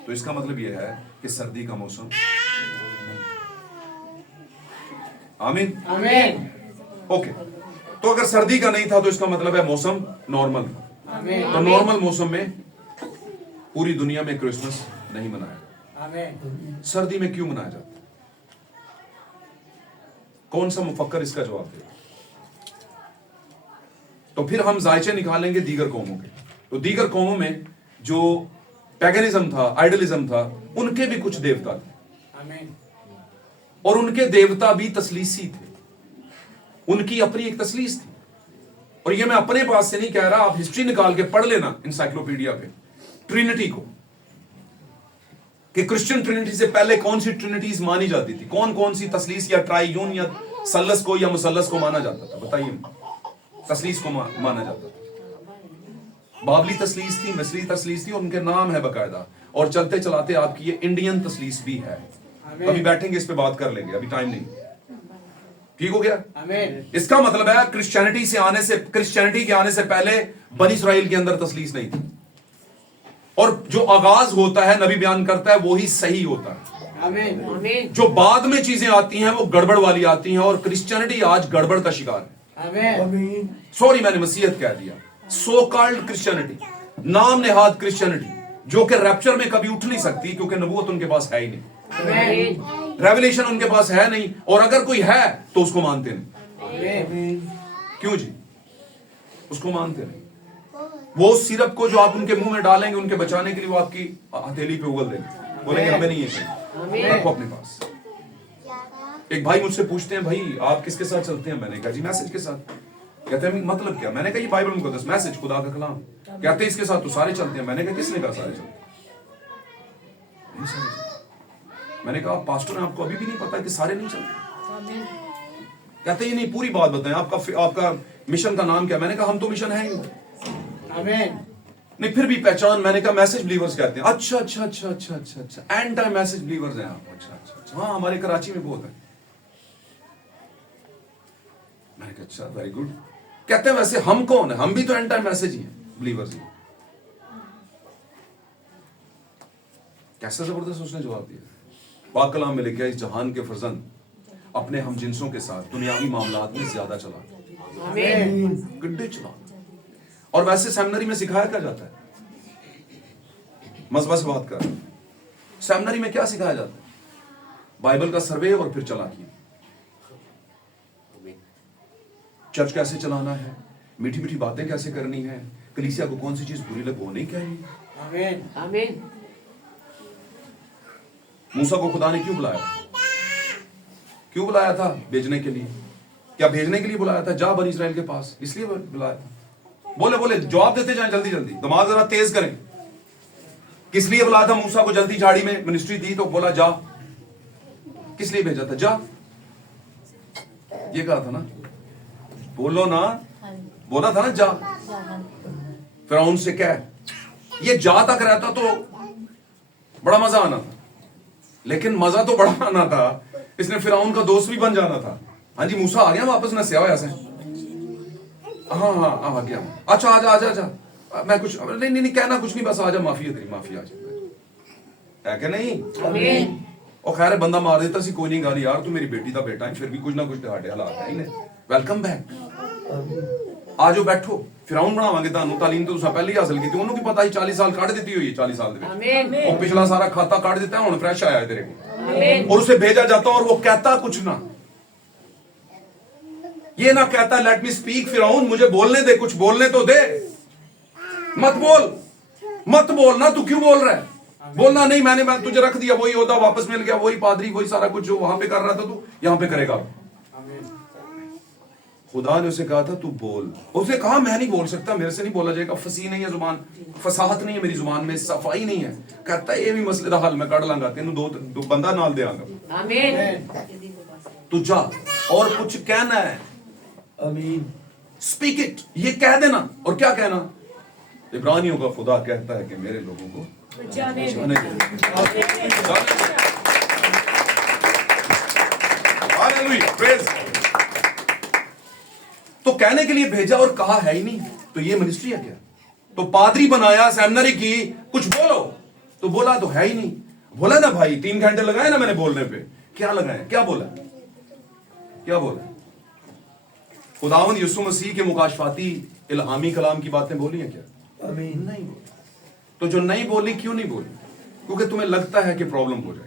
तो इसका मतलब यह है कि सर्दी का मौसम, आमीन आमीन, ओके। तो अगर सर्दी का नहीं था तो इसका मतलब है मौसम नॉर्मल था। तो नॉर्मल मौसम में पूरी दुनिया में क्रिसमस नहीं मनाया, सर्दी में क्यों मनाया जाता? कौन सा मुफक्कर इसका जवाब देगा? तो फिर हम जायचे निकालेंगे दीगर कौमों के। तो दीगर कौमों में जो पैगनिज्म था, आइडलिज्म था, उनके भी कुछ देवता थे, और उनके देवता भी तसलीसी थे, उनकी अपनी एक तसलीस थी। और ये मैं अपने पास से नहीं कह रहा, आप हिस्ट्री निकाल के पढ़ लेना इंसाइक्लोपीडिया पे, ट्रिनिटी को, कि क्रिश्चियन ट्रिनिटी से पहले कौन सी ट्रिनिटीज मानी जाती थी, कौन कौन सी तसलीस या ट्राइयून या सल्लस को या मुसल्लस को माना जाता था। बताइए, तसलीस को माना जाता था। बाबली तसलीस थी, मिस्री तसलीस थी, और उनके नाम है बकायदा, और चलते चलाते आपकी ये इंडियन तसलीस भी है। अभी बैठेंगे इस पे बात कर लेंगे, अभी टाइम नहीं। ठीक हो गया? इसका मतलब है क्रिश्चियनिटी के आने से पहले बनी इस्राइल के अंदर तसलीस नहीं थी, और जो आगाज होता है, नबी बयान करता है, वो ही सही होता है। जो बाद में चीजें आती हैं वो गड़बड़ वाली आती हैं, और क्रिश्चियनिटी आज गड़बड़ का शिकार है। सॉरी, मैंने मसीहत कह दिया। सो कॉल्ड क्रिश्चियनिटी, नाम नेहाद क्रिश्चियनिटी, जो कि रैप्चर में कभी उठ नहीं सकती, क्योंकि नबूवत उनके पास है ही नहीं, रेवलेशन उनके पास है नहीं, और अगर कोई है तो उसको मानते नहीं। क्यों जी? उसको मानते नहीं। वो सिरप को जो आप उनके मुंह में डालेंगे उनके बचाने के लिए, वो आपकी हथेली पे उगल देंगे, बोलेंगे हमें नहीं है, रखो अपने पास। एक भाई मुझसे पूछते हैं, भाई आप किसके साथ चलते हैं? मैंने कहा जी मैसेज के साथ। कहते हैं मतलब क्या? मैंने कहा ये बाइबल मुकद्दस मैसेज, खुदा का कलाम। कहते हैं इसके साथ तो सारे चलते हैं। मैंने कहा किसने कहा सारे चलते? मैंने कहा पास्टर ने आपको अभी भी नहीं पता कि सारे नहीं चलते? कहते ये नहीं, पूरी बात बताएं, आपका मिशन का नाम क्या? मैंने कहा हम तो मिशन है ही नहीं, फिर भी पहचान। मैंने कहा मैसेज बिलीवर्स कहते हैं। अच्छा अच्छा अच्छा अच्छा अच्छा अच्छा, एंटी मैसेज बिलीवर्स हैं आप? अच्छा अच्छा अच्छा, हाँ हमारे कराची में बहुत है। मैंने कहा अच्छा, वेरी गुड। कहते हैं वैसे हम कौन है? हम भी तो एंटी मैसेज ही हैं, बिलीवर्स ही। कैसा जबरदस्त उसने जवाब दिया। पाक कलाम में लिखा है, इस जहान के फर्जंद अपने हम जिनसों के साथ दुनियावी मामलात में ज्यादा चला, गड्ढे चला। और वैसे सेमिनरी में सिखाया क्या जाता है? मजहब से बात कर, सेमिनरी में क्या सिखाया जाता है? बाइबल का सर्वे और फिर चलाकी। चर्च कैसे चलाना है, मीठी मीठी बातें कैसे करनी है, कलीसिया को कौन सी चीज बुरी लग वो नहीं चाहिए। आमीन आमीन। मूसा को खुदा ने क्यों बुलाया? क्यों बुलाया था? भेजने के लिए। क्या भेजने के लिए बुलाया था? जा बनी इस्राएल के पास, इसलिए बुलाया था। बोले बोले जवाब देते जाएं, जल्दी जल्दी, दिमाग जरा तेज करें। किस लिए बुलाया था मूसा को? जल्दी झाड़ी में मिनिस्ट्री थी तो बोला जा। किस लिए भेजा था? जा, ये कहा था ना, बोलो ना, बोला था ना जा। फिरौन से कह, ये जा तक रहता तो बड़ा मजा आना था, लेकिन मजा तो बड़ा आना था, इसने फिरौन का दोस्त भी बन जाना था। हाँ जी मूसा आ गया वापस न से ऐसे? हाँ हाँ आ गया। अच्छा आजा आजा आजा, मैं कुछ नहीं नहीं कहना कुछ नहीं, बस आजा, माफी है तेरी, माफी आजा, है कि नहीं? और खैर बंदा मार देता सी, कोई नहीं गाली यार, तू मेरी बेटी का बेटा है, फिर भी कुछ ना कुछ ਤੁਹਾਡੇ हालात है ही। वेलकम बैक, आजो बैठो, फिरौन बनावांगे ਤੁਹਾਨੂੰ। तालीम तो तुसा पहले ही हासिल की थी, ਉਹਨੂੰ ਕੀ ਪਤਾ ਸੀ 40 साल ਕੱਢ ਦਿੱਤੀ ਹੋਈ है, 40 साल ਦੇ ਵਿੱਚ। आमीन। और पिछला सारा खाता काट देता है, ਹੁਣ फ्रेश आया है तेरे को। आमीन। और उसे भेजा जाता और वो कहता कुछ ना, ये ना कहता लेट मी स्पीक फिरौन, मुझे बोलने दे, कुछ बोलने तो दे। मत बोल, मत बोल ना, तू क्यों बोल रहा है? बोलना नहीं मैं तुझे रख दिया, वही ओहदा वापस मिल गया, वही पादरी, वही सारा कुछ जो वहां पे कर रहा था तू यहां पे करेगा। खुदा ने उसे कहा था तू बोल, उसने कहा मैं नहीं बोल सकता, मेरे से नहीं बोला जाएगा, फसी नहीं है जुबान, फसाहत नहीं है मेरी जुबान में, सफाई नहीं है। कहता है ये भी मसले दा हल मैं कढ़ लांगा, तेन दो बंदा नाल देंगा। आमीन। तू जा और कुछ कहना है, आमीन, स्पीक इट, ये कह देना। और क्या कहना? इब्रानियों का खुदा कहता है कि मेरे लोगों को जाने हालेलुया, प्रेज। तो कहने के लिए भेजा और कहा है ही नहीं, तो ये मिनिस्ट्री है क्या? तो पादरी बनाया, सेमिनरी की, कुछ बोलो तो बोला तो है ही नहीं। बोला ना भाई 3 घंटे लगाए ना मैंने बोलने पे, क्या लगाए, क्या बोला, क्या बोला? खुदावंद यीशु मसीह के मुकाशफाती इल्हामी कलाम की बातें बोली है क्या? आमीन, नहीं बोली। तो जो नहीं बोली, क्यों नहीं बोली? क्योंकि तुम्हें लगता है कि प्रॉब्लम हो जाएगा।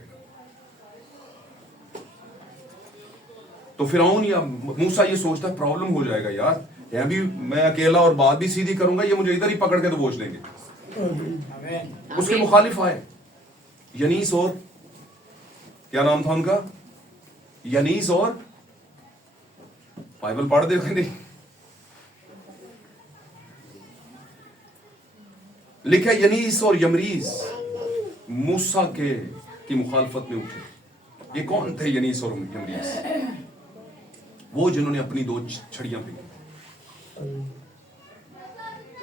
तो फिरौन या मूसा ये सोचता है प्रॉब्लम हो जाएगा यार, यह भी मैं अकेला और बात भी सीधी करूंगा, ये मुझे इधर ही पकड़ के तो बोझ लेंगे। उसके मुखालिफ आए यनीस, और क्या नाम था उनका? यनीस, और बाइबल पढ़ देखो नहीं, लिखा यनीस और यमरीज मूसा की मुखालफत में उठे। ये कौन थे यनीस और यमरीज? वो जिन्होंने अपनी 2 छड़ियां फेंकी।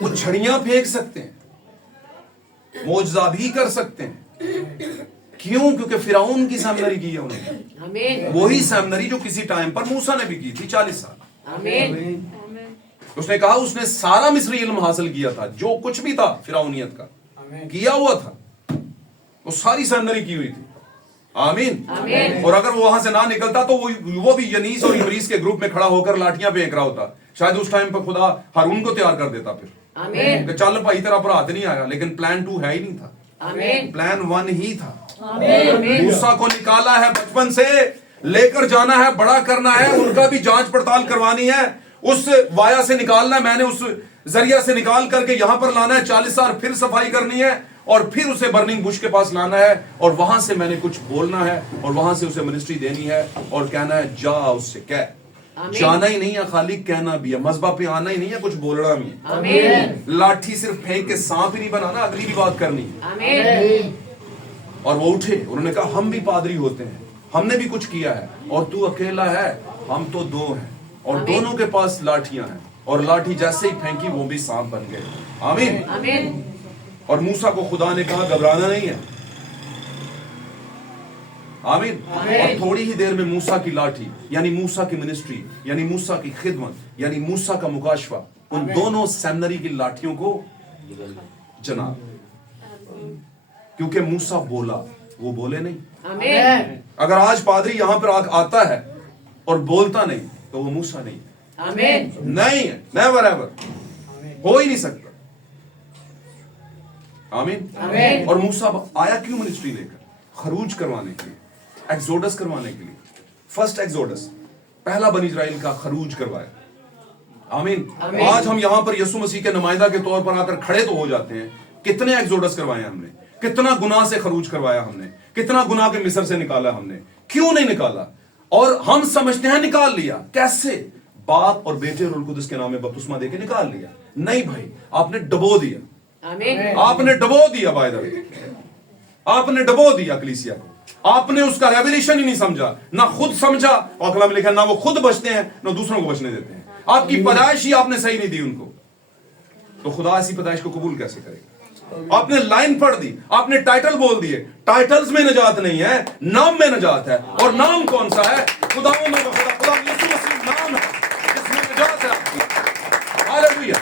वो छड़ियां फेंक सकते हैं, मौजज़ा भी कर सकते हैं। क्यों? क्योंकि फिरौन की सेमिनरी की है उन्होंने, वही सेमिनरी जो किसी टाइम पर मूसा ने भी की थी 40 साल। आमीन। उसने कहा उसने सारा मिस्री इल्म हासिल किया था, जो कुछ भी था फिरौनियत का किया हुआ था, वो सारी सेमिनरी की हुई थी। आमीन। और अगर वो वहां से ना निकलता तो वो भी यनीस और यमरीस के ग्रुप में खड़ा होकर लाठियां फेंक रहा होता। शायद उस टाइम पर खुदा हारून को तैयार कर देता फिर, कि चल भाई तेरा अपराध नहीं आया, लेकिन प्लान 2 है ही नहीं था, प्लान 1 ही था। मूसा को निकाला है, बचपन से लेकर जाना है, बड़ा करना है, उनका भी जांच पड़ताल करवानी है, उस वाया से निकालना है, मैंने उस जरिया से निकाल करके यहां पर लाना है, 40 साल फिर सफाई करनी है, और फिर उसे बर्निंग बुश के पास लाना है, और वहां से मैंने कुछ बोलना है, और वहां से उसे मिनिस्ट्री देनी है, और कहना है जा उससे कह। जाना ही नहीं है, खाली कहना भी है, मज़बा पे आना ही नहीं है, कुछ बोलना भी है। लाठी सिर्फ फेंक के सांप ही नहीं बनाना, अगली भी बात करनी है। और वो उठे, उन्होंने कहा हम भी पादरी होते हैं, हमने भी कुछ किया है, और तू अकेला है, हम तो 2 हैं, और दोनों के पास लाठियां हैं, और लाठी जैसे ही फेंकी वो भी सांप बन गए। आमीन। और मूसा को खुदा ने कहा घबराना नहीं है। आमीन। और थोड़ी ही देर में मूसा की लाठी, यानी मूसा की मिनिस्ट्री, यानी मूसा की खिदमत, यानी मूसा का मुकाशफा, उन दोनों सेमिनरी की लाठियों को जना। क्योंकि मूसा बोला, वो बोले नहीं। आमीन। अगर आज पादरी यहां पर आता है और बोलता नहीं, तो वो मूसा नहीं है। आमीन। नहीं है, नेवर एवर, हो ही नहीं सकता। आमीन। और मूसा आया क्यों मिनिस्ट्री लेकर? खरूज करवाने के लिए, एक्सोडस करवाने के लिए। फर्स्ट एक्सोडस, पहला बनी इस्राएल का खरूज करवाया। आमीन। आज हम यहां पर यीशु मसीह के नुमाइंदा के तौर पर आकर खड़े तो हो जाते हैं। कितने एक्सोडस करवाए हमने, कितना गुनाह से खरूज करवाया हमने, कितना गुनाह के मिस्र से निकाला हमने, क्यों नहीं निकाला? और हम समझते हैं निकाल लिया। कैसे? बाप और बेटे और कुदस के नाम में बपतिस्मा देके निकाल लिया। नहीं भाई, आपने डबो दिया। आमीन। आपने डबो दिया, बाय द वे, आपने डबो दिया कलीसिया को। आपने उसका रेवलेशन ही नहीं समझा, ना खुद समझा, और कलाम में लिखा ना वो खुद बचते हैं ना दूसरों को बचने देते हैं। आपकी पैदाइश ही आपने सही नहीं दी उनको, तो खुदा ऐसी पैदाइश को कबूल कैसे करेगा? आपने लाइन पढ़ दी, आपने टाइटल बोल दिए। टाइटल्स में नजात नहीं है, नाम में नजात है। और नाम कौन सा है? खुदा यीशु मसीह नाम है जिसमें नजात है। हालेलुया।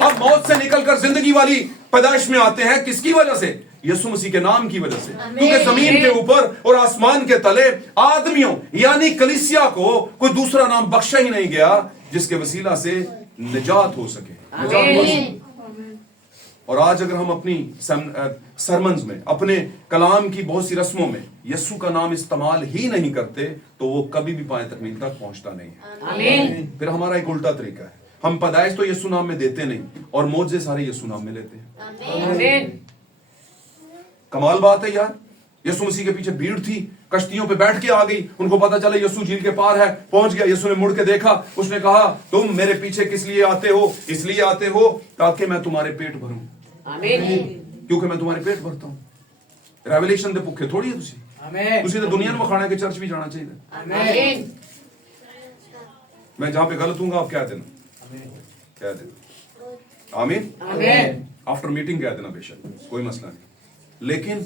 अब मौत से निकलकर जिंदगी वाली पैदाइश में आते हैं, किसकी वजह से? यीशु मसीह के नाम की वजह से। क्योंकि जमीन के ऊपर और आसमान के तले आदमियों यानी कलीसिया को कोई दूसरा नाम बख्शा ही नहीं गया जिसके वसीला से निजात हो सके। और आज अगर हम अपनी सरमन्स में, अपने कलाम की बहुत सी रस्मों में यीशु का नाम इस्तेमाल ही नहीं करते, तो वो कभी भी पाए तकमील तक पहुंचता नहीं है। फिर हमारा एक उल्टा तरीका है, हम पैदाइश तो यीशु नाम में देते नहीं और मौजे सारे यीशु नाम में लेते हैं। कमाल बात है यार, यीशु मसीह के पीछे भीड़ थी, कश्तियों पे बैठ के आ गई, उनको पता चला यीशु झील के पार है, पहुंच गया। यीशु ने मुड़ के देखा, उसने कहा तुम मेरे पीछे किस लिए आते हो? इसलिए आते हो ताकि मैं तुम्हारे पेट भरूं। आमीन। क्योंकि मैं तुम्हारे पेट भरता हूं। रेवलेशन दे भुखे थोड़ी है तुसी, तुसी तो दुनिया में खाने के चर्च भी जाना चाहिए। आमीन। मैं जहां पे गलत हूं आप कह देना, कह देना। आमीन। आमीन। आफ्टर मीटिंग कह देना, बेशक कोई मसला नहीं। लेकिन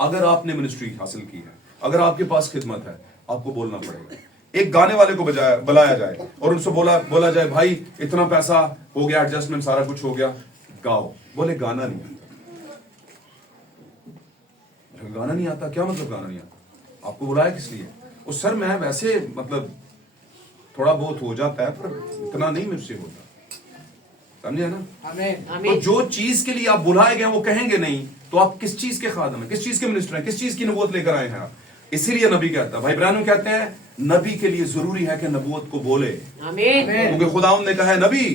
अगर आपने मिनिस्ट्री हासिल की है, अगर आपके पास खिदमत है, आपको बोलना पड़ेगा। एक गाने वाले को बुलाया जाए और उनसे बोला जाए भाई इतना पैसा हो गया, एडजस्टमेंट सारा कुछ हो गया, गाओ। बोले गाना नहीं आता। गाना नहीं आता? क्या मतलब गाना नहीं आता? आपको बुलाया किस लिए? और सर मैं वैसे मतलब थोड़ा बहुत हो जाता है पर इतना नहीं मुझसे होता, समझे ना? तो जो चीज के लिए आप बुलाए गए वो कहेंगे नहीं, तो आप किस चीज के खादम है, किस चीज के मिनिस्टर हैं, किस चीज की नबूवत लेकर आए हैं आप? इसीलिए नबी कहता है, भाई ब्रानम कहते हैं नबी के लिए जरूरी है कि नबूवत को बोले। क्योंकि खुदावंद ने कहा है नबी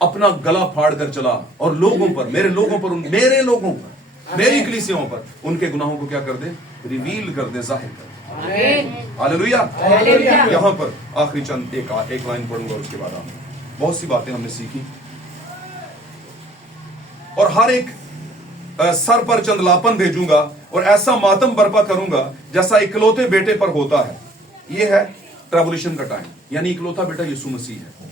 अपना गला फाड़ कर चला और लोगों पर, मेरे लोगों पर, मेरी कलीसियाओं पर उनके गुनाहों को क्या कर दे? रिवील कर दे, जाहिर कर दे। हालेलुया। यहां पर आखिरी चंद एक लाइन पढ़ूंगा, उसके बाद हम बहुत सी बातें हमने सीखी। और हर एक सर पर चंदलापन भेजूंगा और ऐसा मातम बर्पा करूंगा जैसा इकलौते बेटे पर होता है। यह है ट्रैबुलेशन का टाइम, यानी इकलौता बेटा यीशु मसीह है,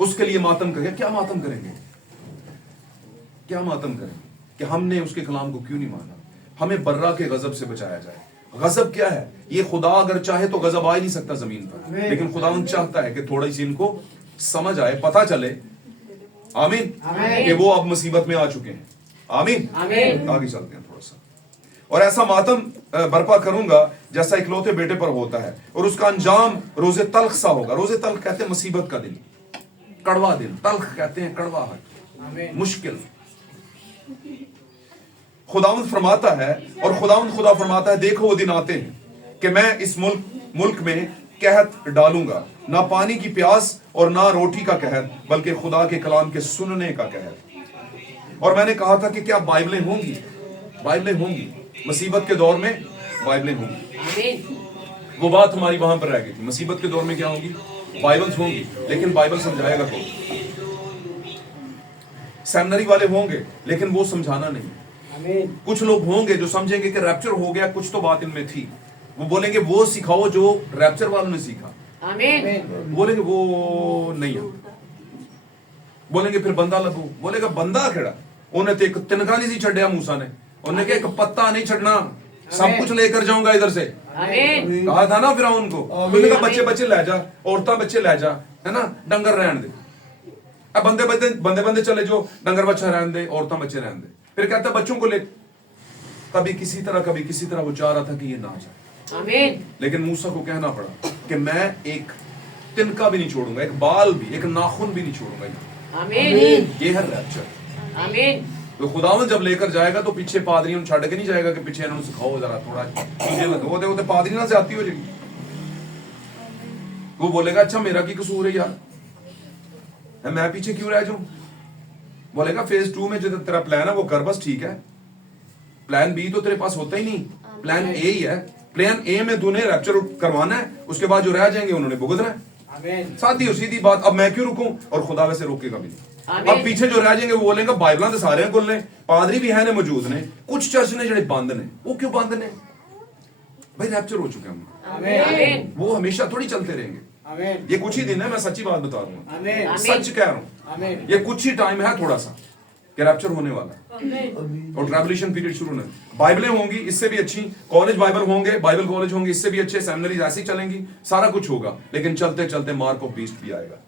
उसके लिए मातम करेंगे। क्या मातम करेंगे? क्या मातम करेंगे? कि हमने उसके कलाम को क्यों नहीं माना, हमें बर्रा के गजब से बचाया जाए। गजब क्या है? ये खुदा अगर चाहे तो गजब आ ही नहीं सकता जमीन पर, लेकिन खुदावंद चाहता है कि थोड़ी सी इनको समझ आए, पता चले, आमीन, कि वो अब मुसीबत में आ चुके हैं। आमीन। आगे चलते हैं थोड़ा सा। और ऐसा मातम बर्पा करूंगा जैसा इकलौते बेटे पर होता है, और उसका अंजाम रोजे तल्ख सा होगा। रोजे तल्ख कहते हैं मुसीबत का दिन, कड़वा दिन। तल्ख कहते हैं कड़वाहट, मुश्किल। खुदावंद फरमाता है, और खुदा फरमाता है, देखो वो दिन आते हैं कि मैं इस मुल्क में कहत डालूंगा, ना पानी की प्यास और ना रोटी का कहत, बल्कि खुदा के कलाम के सुनने का कहत। और मैंने कहा था कि क्या बाइबलें होंगी? बाइबलें होंगी मुसीबत के दौर में, बाइबलें होंगी। वो बात हमारी वहां पर रह गई थी। मुसीबत के दौर में क्या होगी? बाइबल्स होंगी, लेकिन बाइबल समझाएगा कौन? सेमिनरी वाले होंगे, लेकिन वो समझाना नहीं। कुछ लोग होंगे जो समझेंगे कि रैप्चर हो गया, कुछ तो बात इनमें थी, वो बोलेंगे वो सिखाओ जो रैप्चर वालों ने सीखा। बोलेंगे वो नहीं है। बोलेंगे फिर बंदा लभो, बोलेगा बंदा केड़ा? उन्हें तो एक तिनका नहीं सी छड़िया मूसा ने, उन्हें कहा एक पत्ता नहीं छड़ना, सब कुछ लेकर जाऊंगा इधर से। कहा था ना फिरौन को, उन्होंने कहा बच्चे ले जा, औरतें बच्चे ले जा, है ना, डंगर रहने दे। अब बंदे चले जो, डंगर बच्चा रहने दे, औरतें बच्चे रहने दे। फिर कहता बच्चों को ले, कभी किसी तरह वो चाह रहा था कि ये ना जाए, लेकिन मूसा को कहना पड़ा कि मैं एक तिनका भी नहीं छोड़ूंगा, एक बाल भी, एक नाखून भी नहीं छोड़ूंगा। ये है रैप्चर। तो खुदावंद जब लेकर जाएगा तो पीछे पादरियों छड़ के नहीं जाएगा कि पीछे इन्होंने सिखाओ जरा थोड़ा वो देखो पादरी ना जाती हो जाएगी। वो बोलेगा अच्छा मेरा की कसूर है यार, मैं पीछे क्यों रह जाऊं? बोलेगा फेज 2 में जो तेरा प्लान है वो कर, बस ठीक है। प्लान बी तो तेरे पास होता ही नहीं, प्लान ए ही है। प्लान ए में तूने रैप्चर करवाना है, उसके बाद जो रह जाएंगे उन्होंने भुगतना है। सादी सीधी बात। अब मैं क्यों रुकूं? और खुदा वैसे रोकेगा भी नहीं। अब पीछे जो रह जाएंगे वो बोलेंगे बाइबल तो सारे खोल लें, पादरी भी है ने मौजूद ने, कुछ चर्च ने जो बंद ने। वो क्यों बंद ने? भाई रैप्चर हो चुके हैं, वो हमेशा थोड़ी चलते रहेंगे। ये कुछ ही दिन है, मैं सच्ची बात बता रहा हूँ, सच कह रहा हूँ। ये कुछ ही टाइम है थोड़ा सा कि रैप्चर होने वाला है और ट्रैबुलेशन पीरियड शुरू होने। बाइबलें होंगी इससे भी अच्छी, कॉलेज बाइबल होंगे, बाइबल कॉलेज होंगे इससे भी अच्छे, सेमिनरीज ऐसी चलेंगी, सारा कुछ होगा। लेकिन चलते चलते मार्क ऑफ बीस्ट भी आएगा।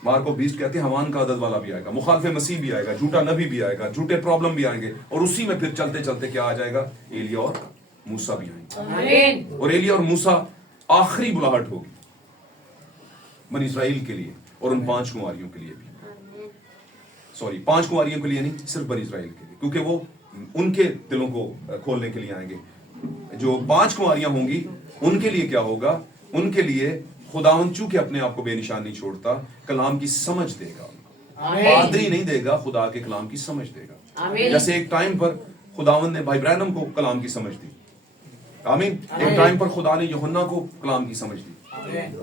मार्क ऑफ बीस्ट कहते हैं हवान का आदत वाला भी आएगा, मुखालिफ मसीह भी आएगा, झूठा नबी भी आएगा, झूठे प्रॉब्लम भी आएंगे, और उसी में फिर चलते चलते क्या आ जाएगा? एलिया और मूसा भी आएंगे। और एलिया और मूसा आखिरी बुलाहट होगी बनी इस्राएल के लिए और उन 5 कुंवारियों के लिए भी। सॉरी, 5 कुंवारियों के लिए नहीं, सिर्फ बनी इस्राएल के लिए, क्योंकि वो उनके दिलों को खोलने के लिए आएंगे। जो 5 कुंवारियां होंगी उनके लिए क्या होगा? उनके लिए खुदावंद चूंकि अपने आप को बेनिशान नहीं छोड़ता, कलाम की समझ देगा उनको। पादरी नहीं देगा, खुदा के कलाम की समझ देगा। जैसे एक टाइम पर खुदावंद ने भाई ब्रैनम को कलाम की समझ दी। आमीन। एक टाइम पर खुदा ने यूहन्ना को कलाम की समझ दी,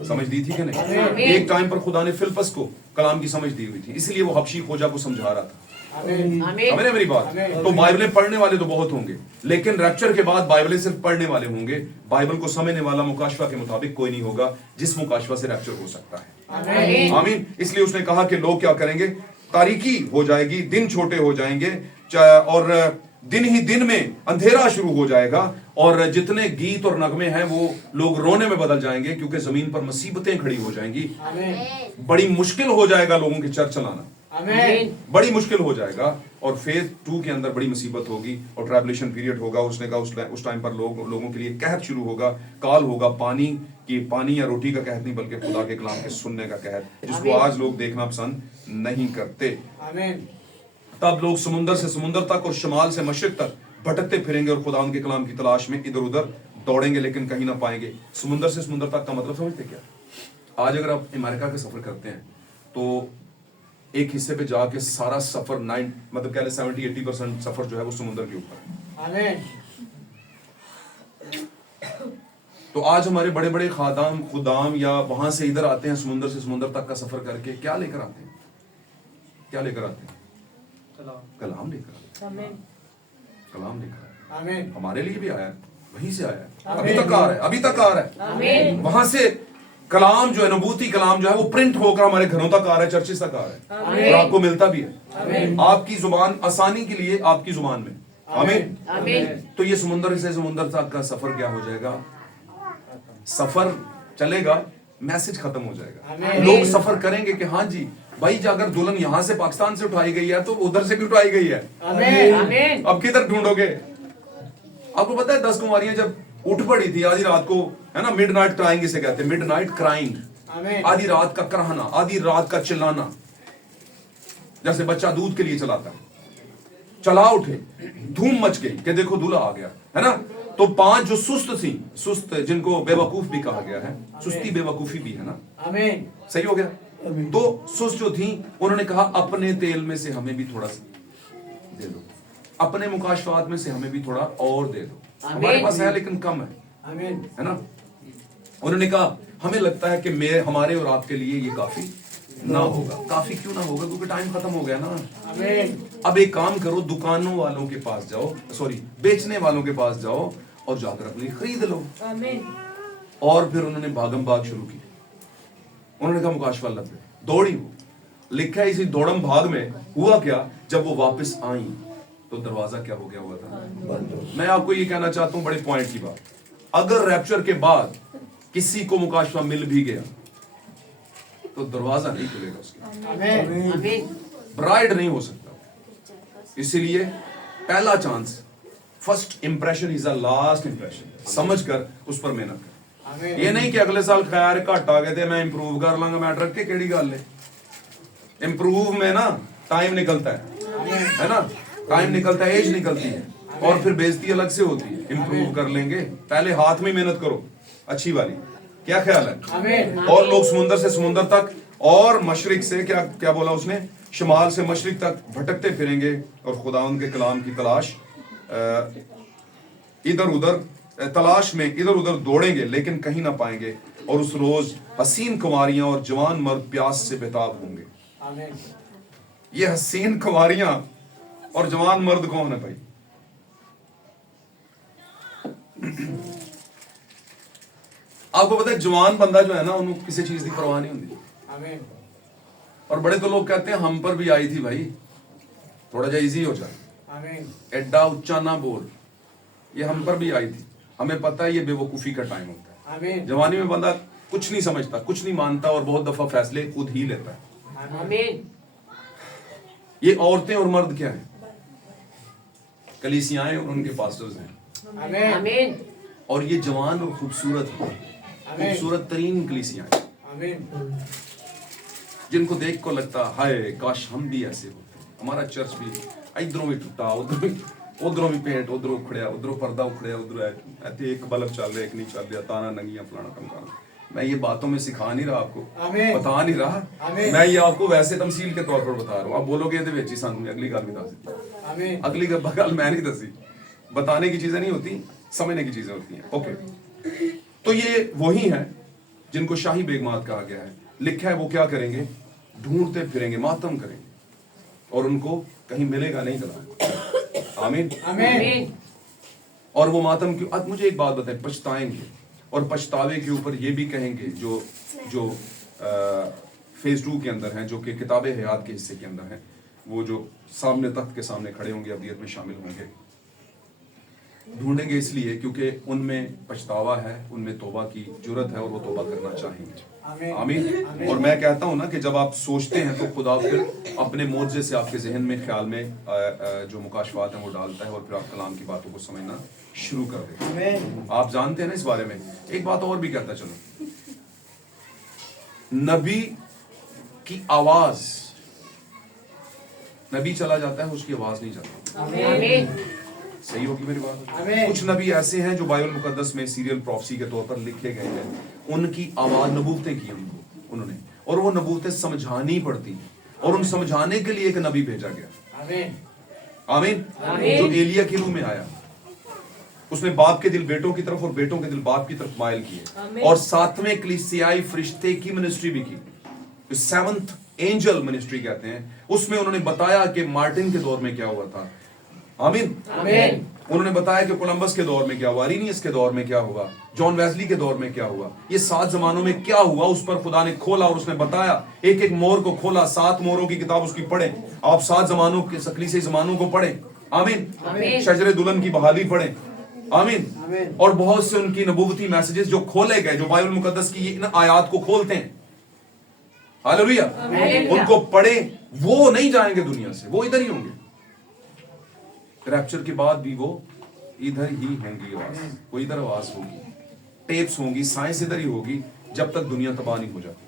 समझ दी थी कि नहीं? एक टाइम पर खुदा ने फिलिप्पस को कलाम की समझ दी हुई थी, इसलिए वो हबशी खोजा को समझा रहा था। समझ रहे मेरी बात? तो बाइबलें पढ़ने वाले तो बहुत होंगे, लेकिन रैप्चर के बाद बाइबलें सिर्फ पढ़ने वाले होंगे। बाइबल को समझने वाला मुकाशवा के मुताबिक कोई नहीं होगा, जिस मुकाशवा से रैप्चर हो सकता है। आमीन। इसलिए उसने कहा कि लोग क्या करेंगे, तारीकी हो जाएगी, दिन छोटे हो जाएंगे, और दिन ही दिन में अंधेरा शुरू हो जाएगा, और जितने गीत और नगमे हैं वो लोग रोने में बदल जाएंगे, क्योंकि जमीन पर मुसीबतें खड़ी हो जाएंगी। बड़ी मुश्किल हो जाएगा लोगों के चर्च चलाना, बड़ी मुश्किल हो जाएगा, और फेज 2 के अंदर बड़ी मुसीबत होगी और ट्रैबुलेशन पीरियड होगा। उसने कहा उस टाइम पर लोगों के लिए कहत शुरू होगा, काल होगा, पानी या रोटी का कहत नहीं, बल्कि खुदा के कलाम के सुनने का कहत, जिसको आज लोग देखना पसंद नहीं करते। तब लोग समुंदर से समुंदर तक और शमाल से मशरिक तक भटकते फिरेंगे और खुदा उनके कलाम की तलाश में इधर उधर दौड़ेंगे, लेकिन कहीं ना पाएंगे। समुंदर से समुंदर तक का मतलब समझते क्या? आज अगर आप अमेरिका का सफर करते हैं तो एक हिस्से पे जाके सारा सफर 70-80% सफर जो है वो समुद्र के ऊपर है। तो आज हमारे बड़े बड़े खुदाम या वहां से इधर आते हैं, समुद्र से समुद्र तक का सफर करके क्या लेकर आते हैं? क्या लेकर आते हैं? कलाम लेकर आते हैं। कलाम लेकर आते हैं। हमारे लिए भी आया है, वहीं से आया है, अभी तक आ रहा है, अभी तक आ रहा है। वहां से कलाम जो है, नबूती कलाम जो है वो प्रिंट होकर हमारे घरों तक आ रहा है, चर्चेस तक आ रहा है, और आपको मिलता भी है। आपकी जुबान आसानी के लिए आपकी जुबान में। आमीन। तो ये समुंदर से समुंदर तक का सफर क्या हो जाएगा? सफर चलेगा, मैसेज खत्म हो जाएगा। लोग सफर करेंगे कि हाँ जी भाई, अगर दुल्हन यहां से पाकिस्तान से उठाई गई है तो उधर से भी उठाई गई है। अब किधर ढूंढोगे? आपको पता है 10 कुंवारियां जब उठ पड़ी थी आधी रात को, है ना, मिडनाइट क्राइंग इसे कहते हैं, मिडनाइट क्राइंग, आधी रात का कराहना, आधी रात का चिल्लाना, जैसे बच्चा दूध के लिए चलाता है। चला उठे, धूम मच गई कि देखो दूल्हा आ गया, है ना। तो 5 जो सुस्त थी, सुस्त जिनको बेवकूफ भी कहा गया है, सुस्ती बेवकूफी भी है ना, सही हो गया। तो सुस्त जो थी उन्होंने कहा अपने तेल में से हमें भी थोड़ा सा दे दो, अपने मुकाशवात में से हमें भी थोड़ा और दे दो, हमारे पास है लेकिन कम है ना। उन्होंने कहा हमें लगता है कि हमारे और आपके लिए ये काफी ना होगा। काफी क्यों ना होगा? क्योंकि टाइम खत्म हो गया ना। अब एक काम करो, दुकानों वालों के पास जाओ, बेचने वालों के पास जाओ और जाकर अपनी खरीद लो। और फिर उन्होंने भागम भाग शुरू की। उन्होंने कहा मुकाशवा लग गए, दौड़ी वो। लिखा है इसी दौड़म भाग में हुआ क्या, जब वो वापस आई तो दरवाजा क्या हो गया हुआ था। मैं आपको ये कहना चाहता हूं, बड़े पॉइंट की बात, अगर रैप्चर के बाद किसी को मुकाशवा मिल भी गया तो दरवाजा नहीं खुलेगा उसके, ब्राइड नहीं हो सकता। इसीलिए पहला chance, first impression is the last impression, समझकर उस पर मेहनत कर। ये नहीं कि अगले साल खैर घट आ गए थे मैं इंप्रूव कर लांगा, मैं ट्रक के केड़ी गल है। इंप्रूव में ना टाइम निकलता है ना, टाइम निकलता है, एज निकलती है, और फिर बेइज्जती अलग से होती है। इंप्रूव कर लेंगे, पहले हाथ में मेहनत करो अच्छी वाली। क्या ख्याल है? और लोग समुंदर से समुंदर तक और मशरिक से क्या बोला उसने, शमाल से मशरिक तक भटकते फिरेंगे और खुदावंद के कलाम की तलाश इधर उधर दौड़ेंगे, लेकिन कहीं ना पाएंगे। और उस रोज हसीन कुंवारियां और जवान मर्द प्यास से बेताब होंगे। ये हसीन कुंवारियां और जवान मर्द कौन है भाई? आपको पता है जवान बंदा जो है ना, उन्हें किसी चीज की परवाह नहीं होती। और बड़े तो लोग कहते हैं हम पर भी आई थी भाई, थोड़ा जा इजी हो जाए, एड्डा उच्चा ना बोल, ये हम पर भी आई थी। हमें पता है ये बेवकूफी का टाइम होता है। जवानी में बंदा कुछ नहीं समझता, कुछ नहीं मानता, और बहुत दफा फैसले खुद ही लेता है। ये औरतें और मर्द क्या है? कलीसियाएं और उनके पास्टर्स हैं। और ये जवान और खूबसूरत खूबसूरत तरीन कलीसियाएं, जिनको देख को लगता हाय काश हम भी ऐसे होते, हमारा चर्च भी इधरों भी टूटा, उधरों भी पेंट, उधरों उखड़िया, उधरों पर्दा उखड़िया, उधरों एक बल्ब चल रहा, एक नहीं चल रहा, ताना नंगिया फलाना टमकाना। मैं ये बातों में सिखा नहीं रहा आपको, बता नहीं रहा, मैं ये आपको वैसे तमसील के तौर पर बता रहा हूँ। आप बोलोगे ये बेची सानू अगली गल भी दस, अगली गल मैं नहीं दसी। बताने की चीजें नहीं होती, समझने की चीजें होती हैं। ओके, तो ये वही है जिनको शाही बेगमात कहा गया है। लिखा है वो क्या करेंगे, ढूंढते फिरेंगे, मातम करेंगे और उनको कहीं मिलेगा नहीं दला। आमीन आमीन। और वो मातम क्यों? अब मुझे एक बात बताएं, पछताएंगे और पछतावे के ऊपर ये भी कहेंगे जो जो फेज 2 के अंदर हैं, जो कि किताबे हयात के हिस्से के अंदर हैं, वो जो सामने तख्त के सामने खड़े होंगे, अबदियत में शामिल होंगे। ढूंढेंगे इसलिए क्योंकि उनमें पछतावा है, उनमें तौबा की जुर्रत है और वो तौबा करना चाहेंगे। आमीन। और मैं कहता हूं ना कि जब आप सोचते हैं तो खुदा फिर अपने मौजे से आपके जहन में, ख्याल में जो मुकाशफात हैं वो डालता है और फिर आप कलाम की बातों को समझना शुरू कर देते हैं। आप जानते हैं ना इस बारे में। एक बात और भी कहता चलो, नबी की आवाज, नबी चला जाता है उसकी आवाज नहीं जाती। सही होगी मेरी बात? कुछ नबी ऐसे हैं जो बाइबल मुकद्दस में सीरियल प्रोफेसी के तौर पर लिखे गए हैं, उनकी आवाज नबूवतें की उन्होंने, और वो नबूवतें समझानी पड़ती और उन समझाने के लिए एक नबी भेजा गया। आमीन। जो एलिया के रूह में आया, उसने बाप के दिल बेटों की तरफ और बेटों के दिल बाप की तरफ माइल किए, और सातवें कलीसियाई फरिश्ते की मिनिस्ट्री भी की, सेवंथ एंजल मिनिस्ट्री कहते हैं। उसमें उन्होंने बताया कि मार्टिन के दौर में क्या हुआ था। आमीन आमीन। उन्होंने बताया कि कोलंबस के दौर में क्या हुआ, अरीनियस के दौर में क्या हुआ, जॉन वेस्ली के दौर में क्या हुआ, ये 7 जमानों में क्या हुआ, उस पर खुदा ने खोला और उसने बताया। एक एक मोहर को खोला, 7 मोहरों की किताब उसकी पढ़े आप, 7 जमानों के सकलीसी जमानों को पढ़े। आमीन। शजरे दुल्हन की बहाली पढ़े। आमीन। और बहुत से उनकी नबूवती मैसेजेस जो खोले गए, जो बाइबल मुकद्दस की इन आयात को खोलते हैं, हालेलुया, उनको पढ़े। वो नहीं जाएंगे दुनिया से, वो इधर ही होंगे। रैप्चर के बाद भी वो इधर ही होंगी, आवाज वो इधर आवाज होगी, टेप्स होंगी, साइंस इधर ही होगी जब तक दुनिया तबाह नहीं हो जाती।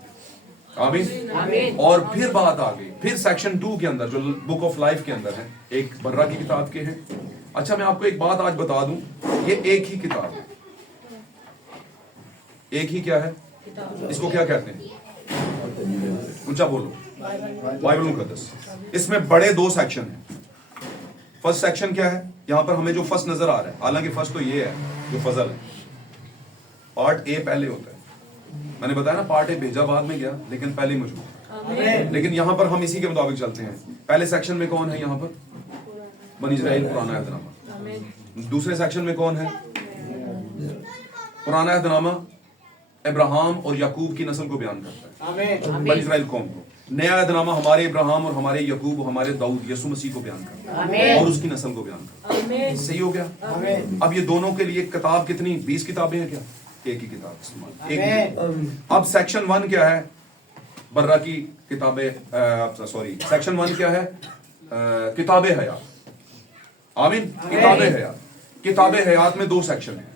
आमीन। और फिर बात आ गई, फिर सेक्शन 2 के अंदर जो बुक ऑफ लाइफ के अंदर है, एक बर्रा की किताब के हैं। अच्छा, मैं आपको एक बात आज बता दूं, ये एक ही किताब है। एक ही क्या है, इसको क्या कहते हैं? ऊंचा बोलो। बाइबल मुकद्दस। इसमें बड़े 2 सेक्शन हैं। फर्स्ट सेक्शन क्या है? यहां पर हमें जो फर्स्ट नजर आ रहा है, हालांकि फर्स्ट तो ये है जो फजल है, पार्ट ए पहले होता है। मैंने बताया ना, पार्ट ए भेजा बाद में गया, लेकिन पहले ही मौजूद है। लेकिन यहां पर हम इसी के मुताबिक चलते हैं। पहले सेक्शन में कौन है? यहां पर बनी इस्राएल, पुराना अहदनामा। दूसरे सेक्शन में कौन है? पुराना अहदनामा अब्राहम और याकूब की नस्ल को बयान करता है, बनी इस्राएल कौम को। नया अहदनामा हमारे इब्राहिम और हमारे यकूब, हमारे दाऊद, यीशु मसीह को बयान करता है और उसकी नस्ल को बयान करता है। सही हो गया? अब ये दोनों के लिए किताब कितनी? 20 किताबें हैं क्या? एक ही किताब इस्तेमाल, एक ही। अब सेक्शन 1 क्या है? बर्रा की किताबें, सॉरी, सेक्शन 1 क्या है? किताबे हयात। आमीन। किताबे हयात। किताबे हयात में 2 सेक्शन है।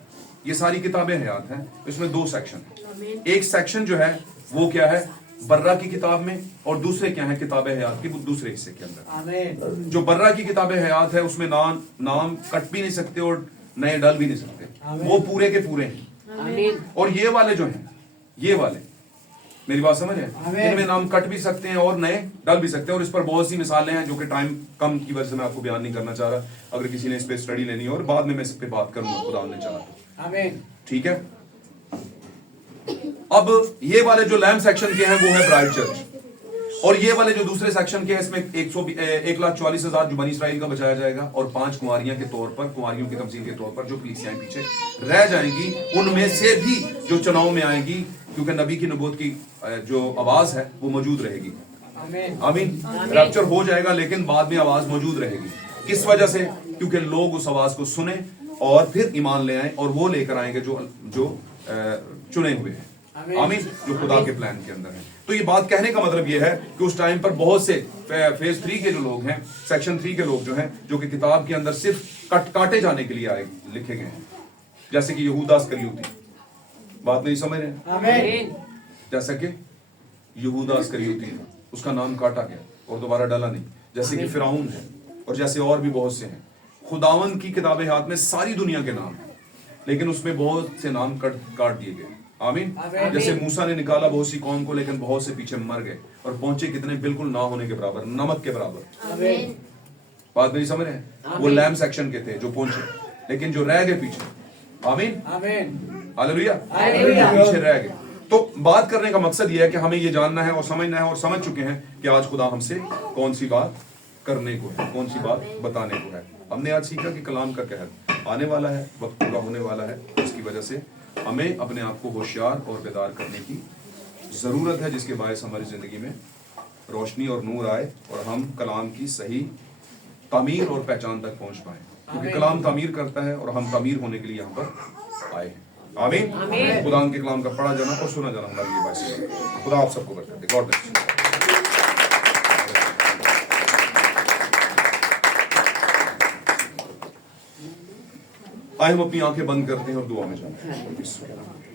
ये सारी किताबें हयात हैं, इसमें 2 सेक्शन है। एक सेक्शन जो है वो क्या है? बर्रा की किताब में, और दूसरे क्या है? किताबे हयात के दूसरे हिस्से के अंदर। जो बर्रा की किताबे हयात है उसमें नाम कट भी नहीं सकते और नए डाल भी नहीं सकते, वो पूरे के पूरे हैं। और ये वाले जो हैं, ये वाले, मेरी बात समझ है, इनमें नाम कट भी सकते हैं और नए डाल भी सकते हैं। और इस पर बहुत सी मिसालें हैं जो कि टाइम कम की वजह से मैं आपको बयान नहीं करना चाह रहा। अगर किसी ने इस पे स्टडी लेनी हो और बाद में मैं इस पे बात करूंगा, खुदा ने चाहा तो। ठीक है। अब ये वाले जो लैम्प सेक्शन के हैं वो है ब्राइड चर्च, और ये वाले जो दूसरे सेक्शन के हैं इसमें 1,40,000 जो बनी इस्राइल का बचाया जाएगा, और 5 कुंवारियां के तौर पर, कुंवारियों की तमसील के तौर पर जो कलीसियाएं पीछे रह जाएंगी, उनमें से भी जो चुनाव में आएंगी, क्योंकि नबी की नबूवत की जो आवाज है वो मौजूद रहेगी। आमीन। रैप्चर हो जाएगा लेकिन बाद में आवाज मौजूद रहेगी। किस वजह से? क्योंकि लोग उस आवाज को सुने और फिर ईमान ले आए, और वो लेकर आएंगे जो चुने हुए हैं। आमीन। जो खुदा के प्लान के अंदर है। तो ये बात कहने का मतलब ये है कि उस टाइम पर बहुत से फेज 3 के जो लोग हैं, सेक्शन 3 के लोग जो हैं, जो कि किताब के अंदर सिर्फ काटे जाने के लिए आए, लिखे गए हैं, जैसे कि यहूदा इस्करियोती। बात नहीं समझ रहे? जैसे कि यहूदा इस्करियोती था, उसका नाम काटा गया और दोबारा डाला नहीं। जैसे कि फिरौन है, और जैसे और भी बहुत से हैं। खुदावन की किताबें हाथ में सारी दुनिया के नाम है, लेकिन उसमें बहुत से नाम काट दिए गए। आमीन। जैसे मूसा ने निकाला बहुत सी कौम को, लेकिन बहुत से पीछे मर गए और पहुंचे कितने, बिल्कुल ना होने के बराबर, नमक के बराबर। बात मेरी समझ है? वो लैम सेक्शन के थे जो पहुंचे, लेकिन जो रह गए पीछे, आमीन हालेलुया, पीछे रह गए। तो बात करने का मकसद ये है कि हमें ये जानना है और समझना है, और समझ चुके हैं कि आज खुदा हमसे कौन सी बात करने को है, कौन सी बात बताने को है। हमने आज सीखा कि कलाम का कहर आने वाला है, वक्त पूरा होने वाला है, इसकी वजह से हमें अपने आप को होशियार और बेदार करने की जरूरत है, जिसके बायस हमारी जिंदगी में रोशनी और नूर आए और हम कलाम की सही तामीर और पहचान तक पहुंच पाए, क्योंकि कलाम तामीर करता है और हम तामीर होने के लिए यहाँ पर आए हैं। आमीन। खुदा के कलाम का पढ़ा जाना और सुना जाना हमारे लिए बायस है। खुदा आप सबको बरकत दे। God bless you. आए हम अपनी आंखें बंद करते हैं और दुआ में जाते हैं।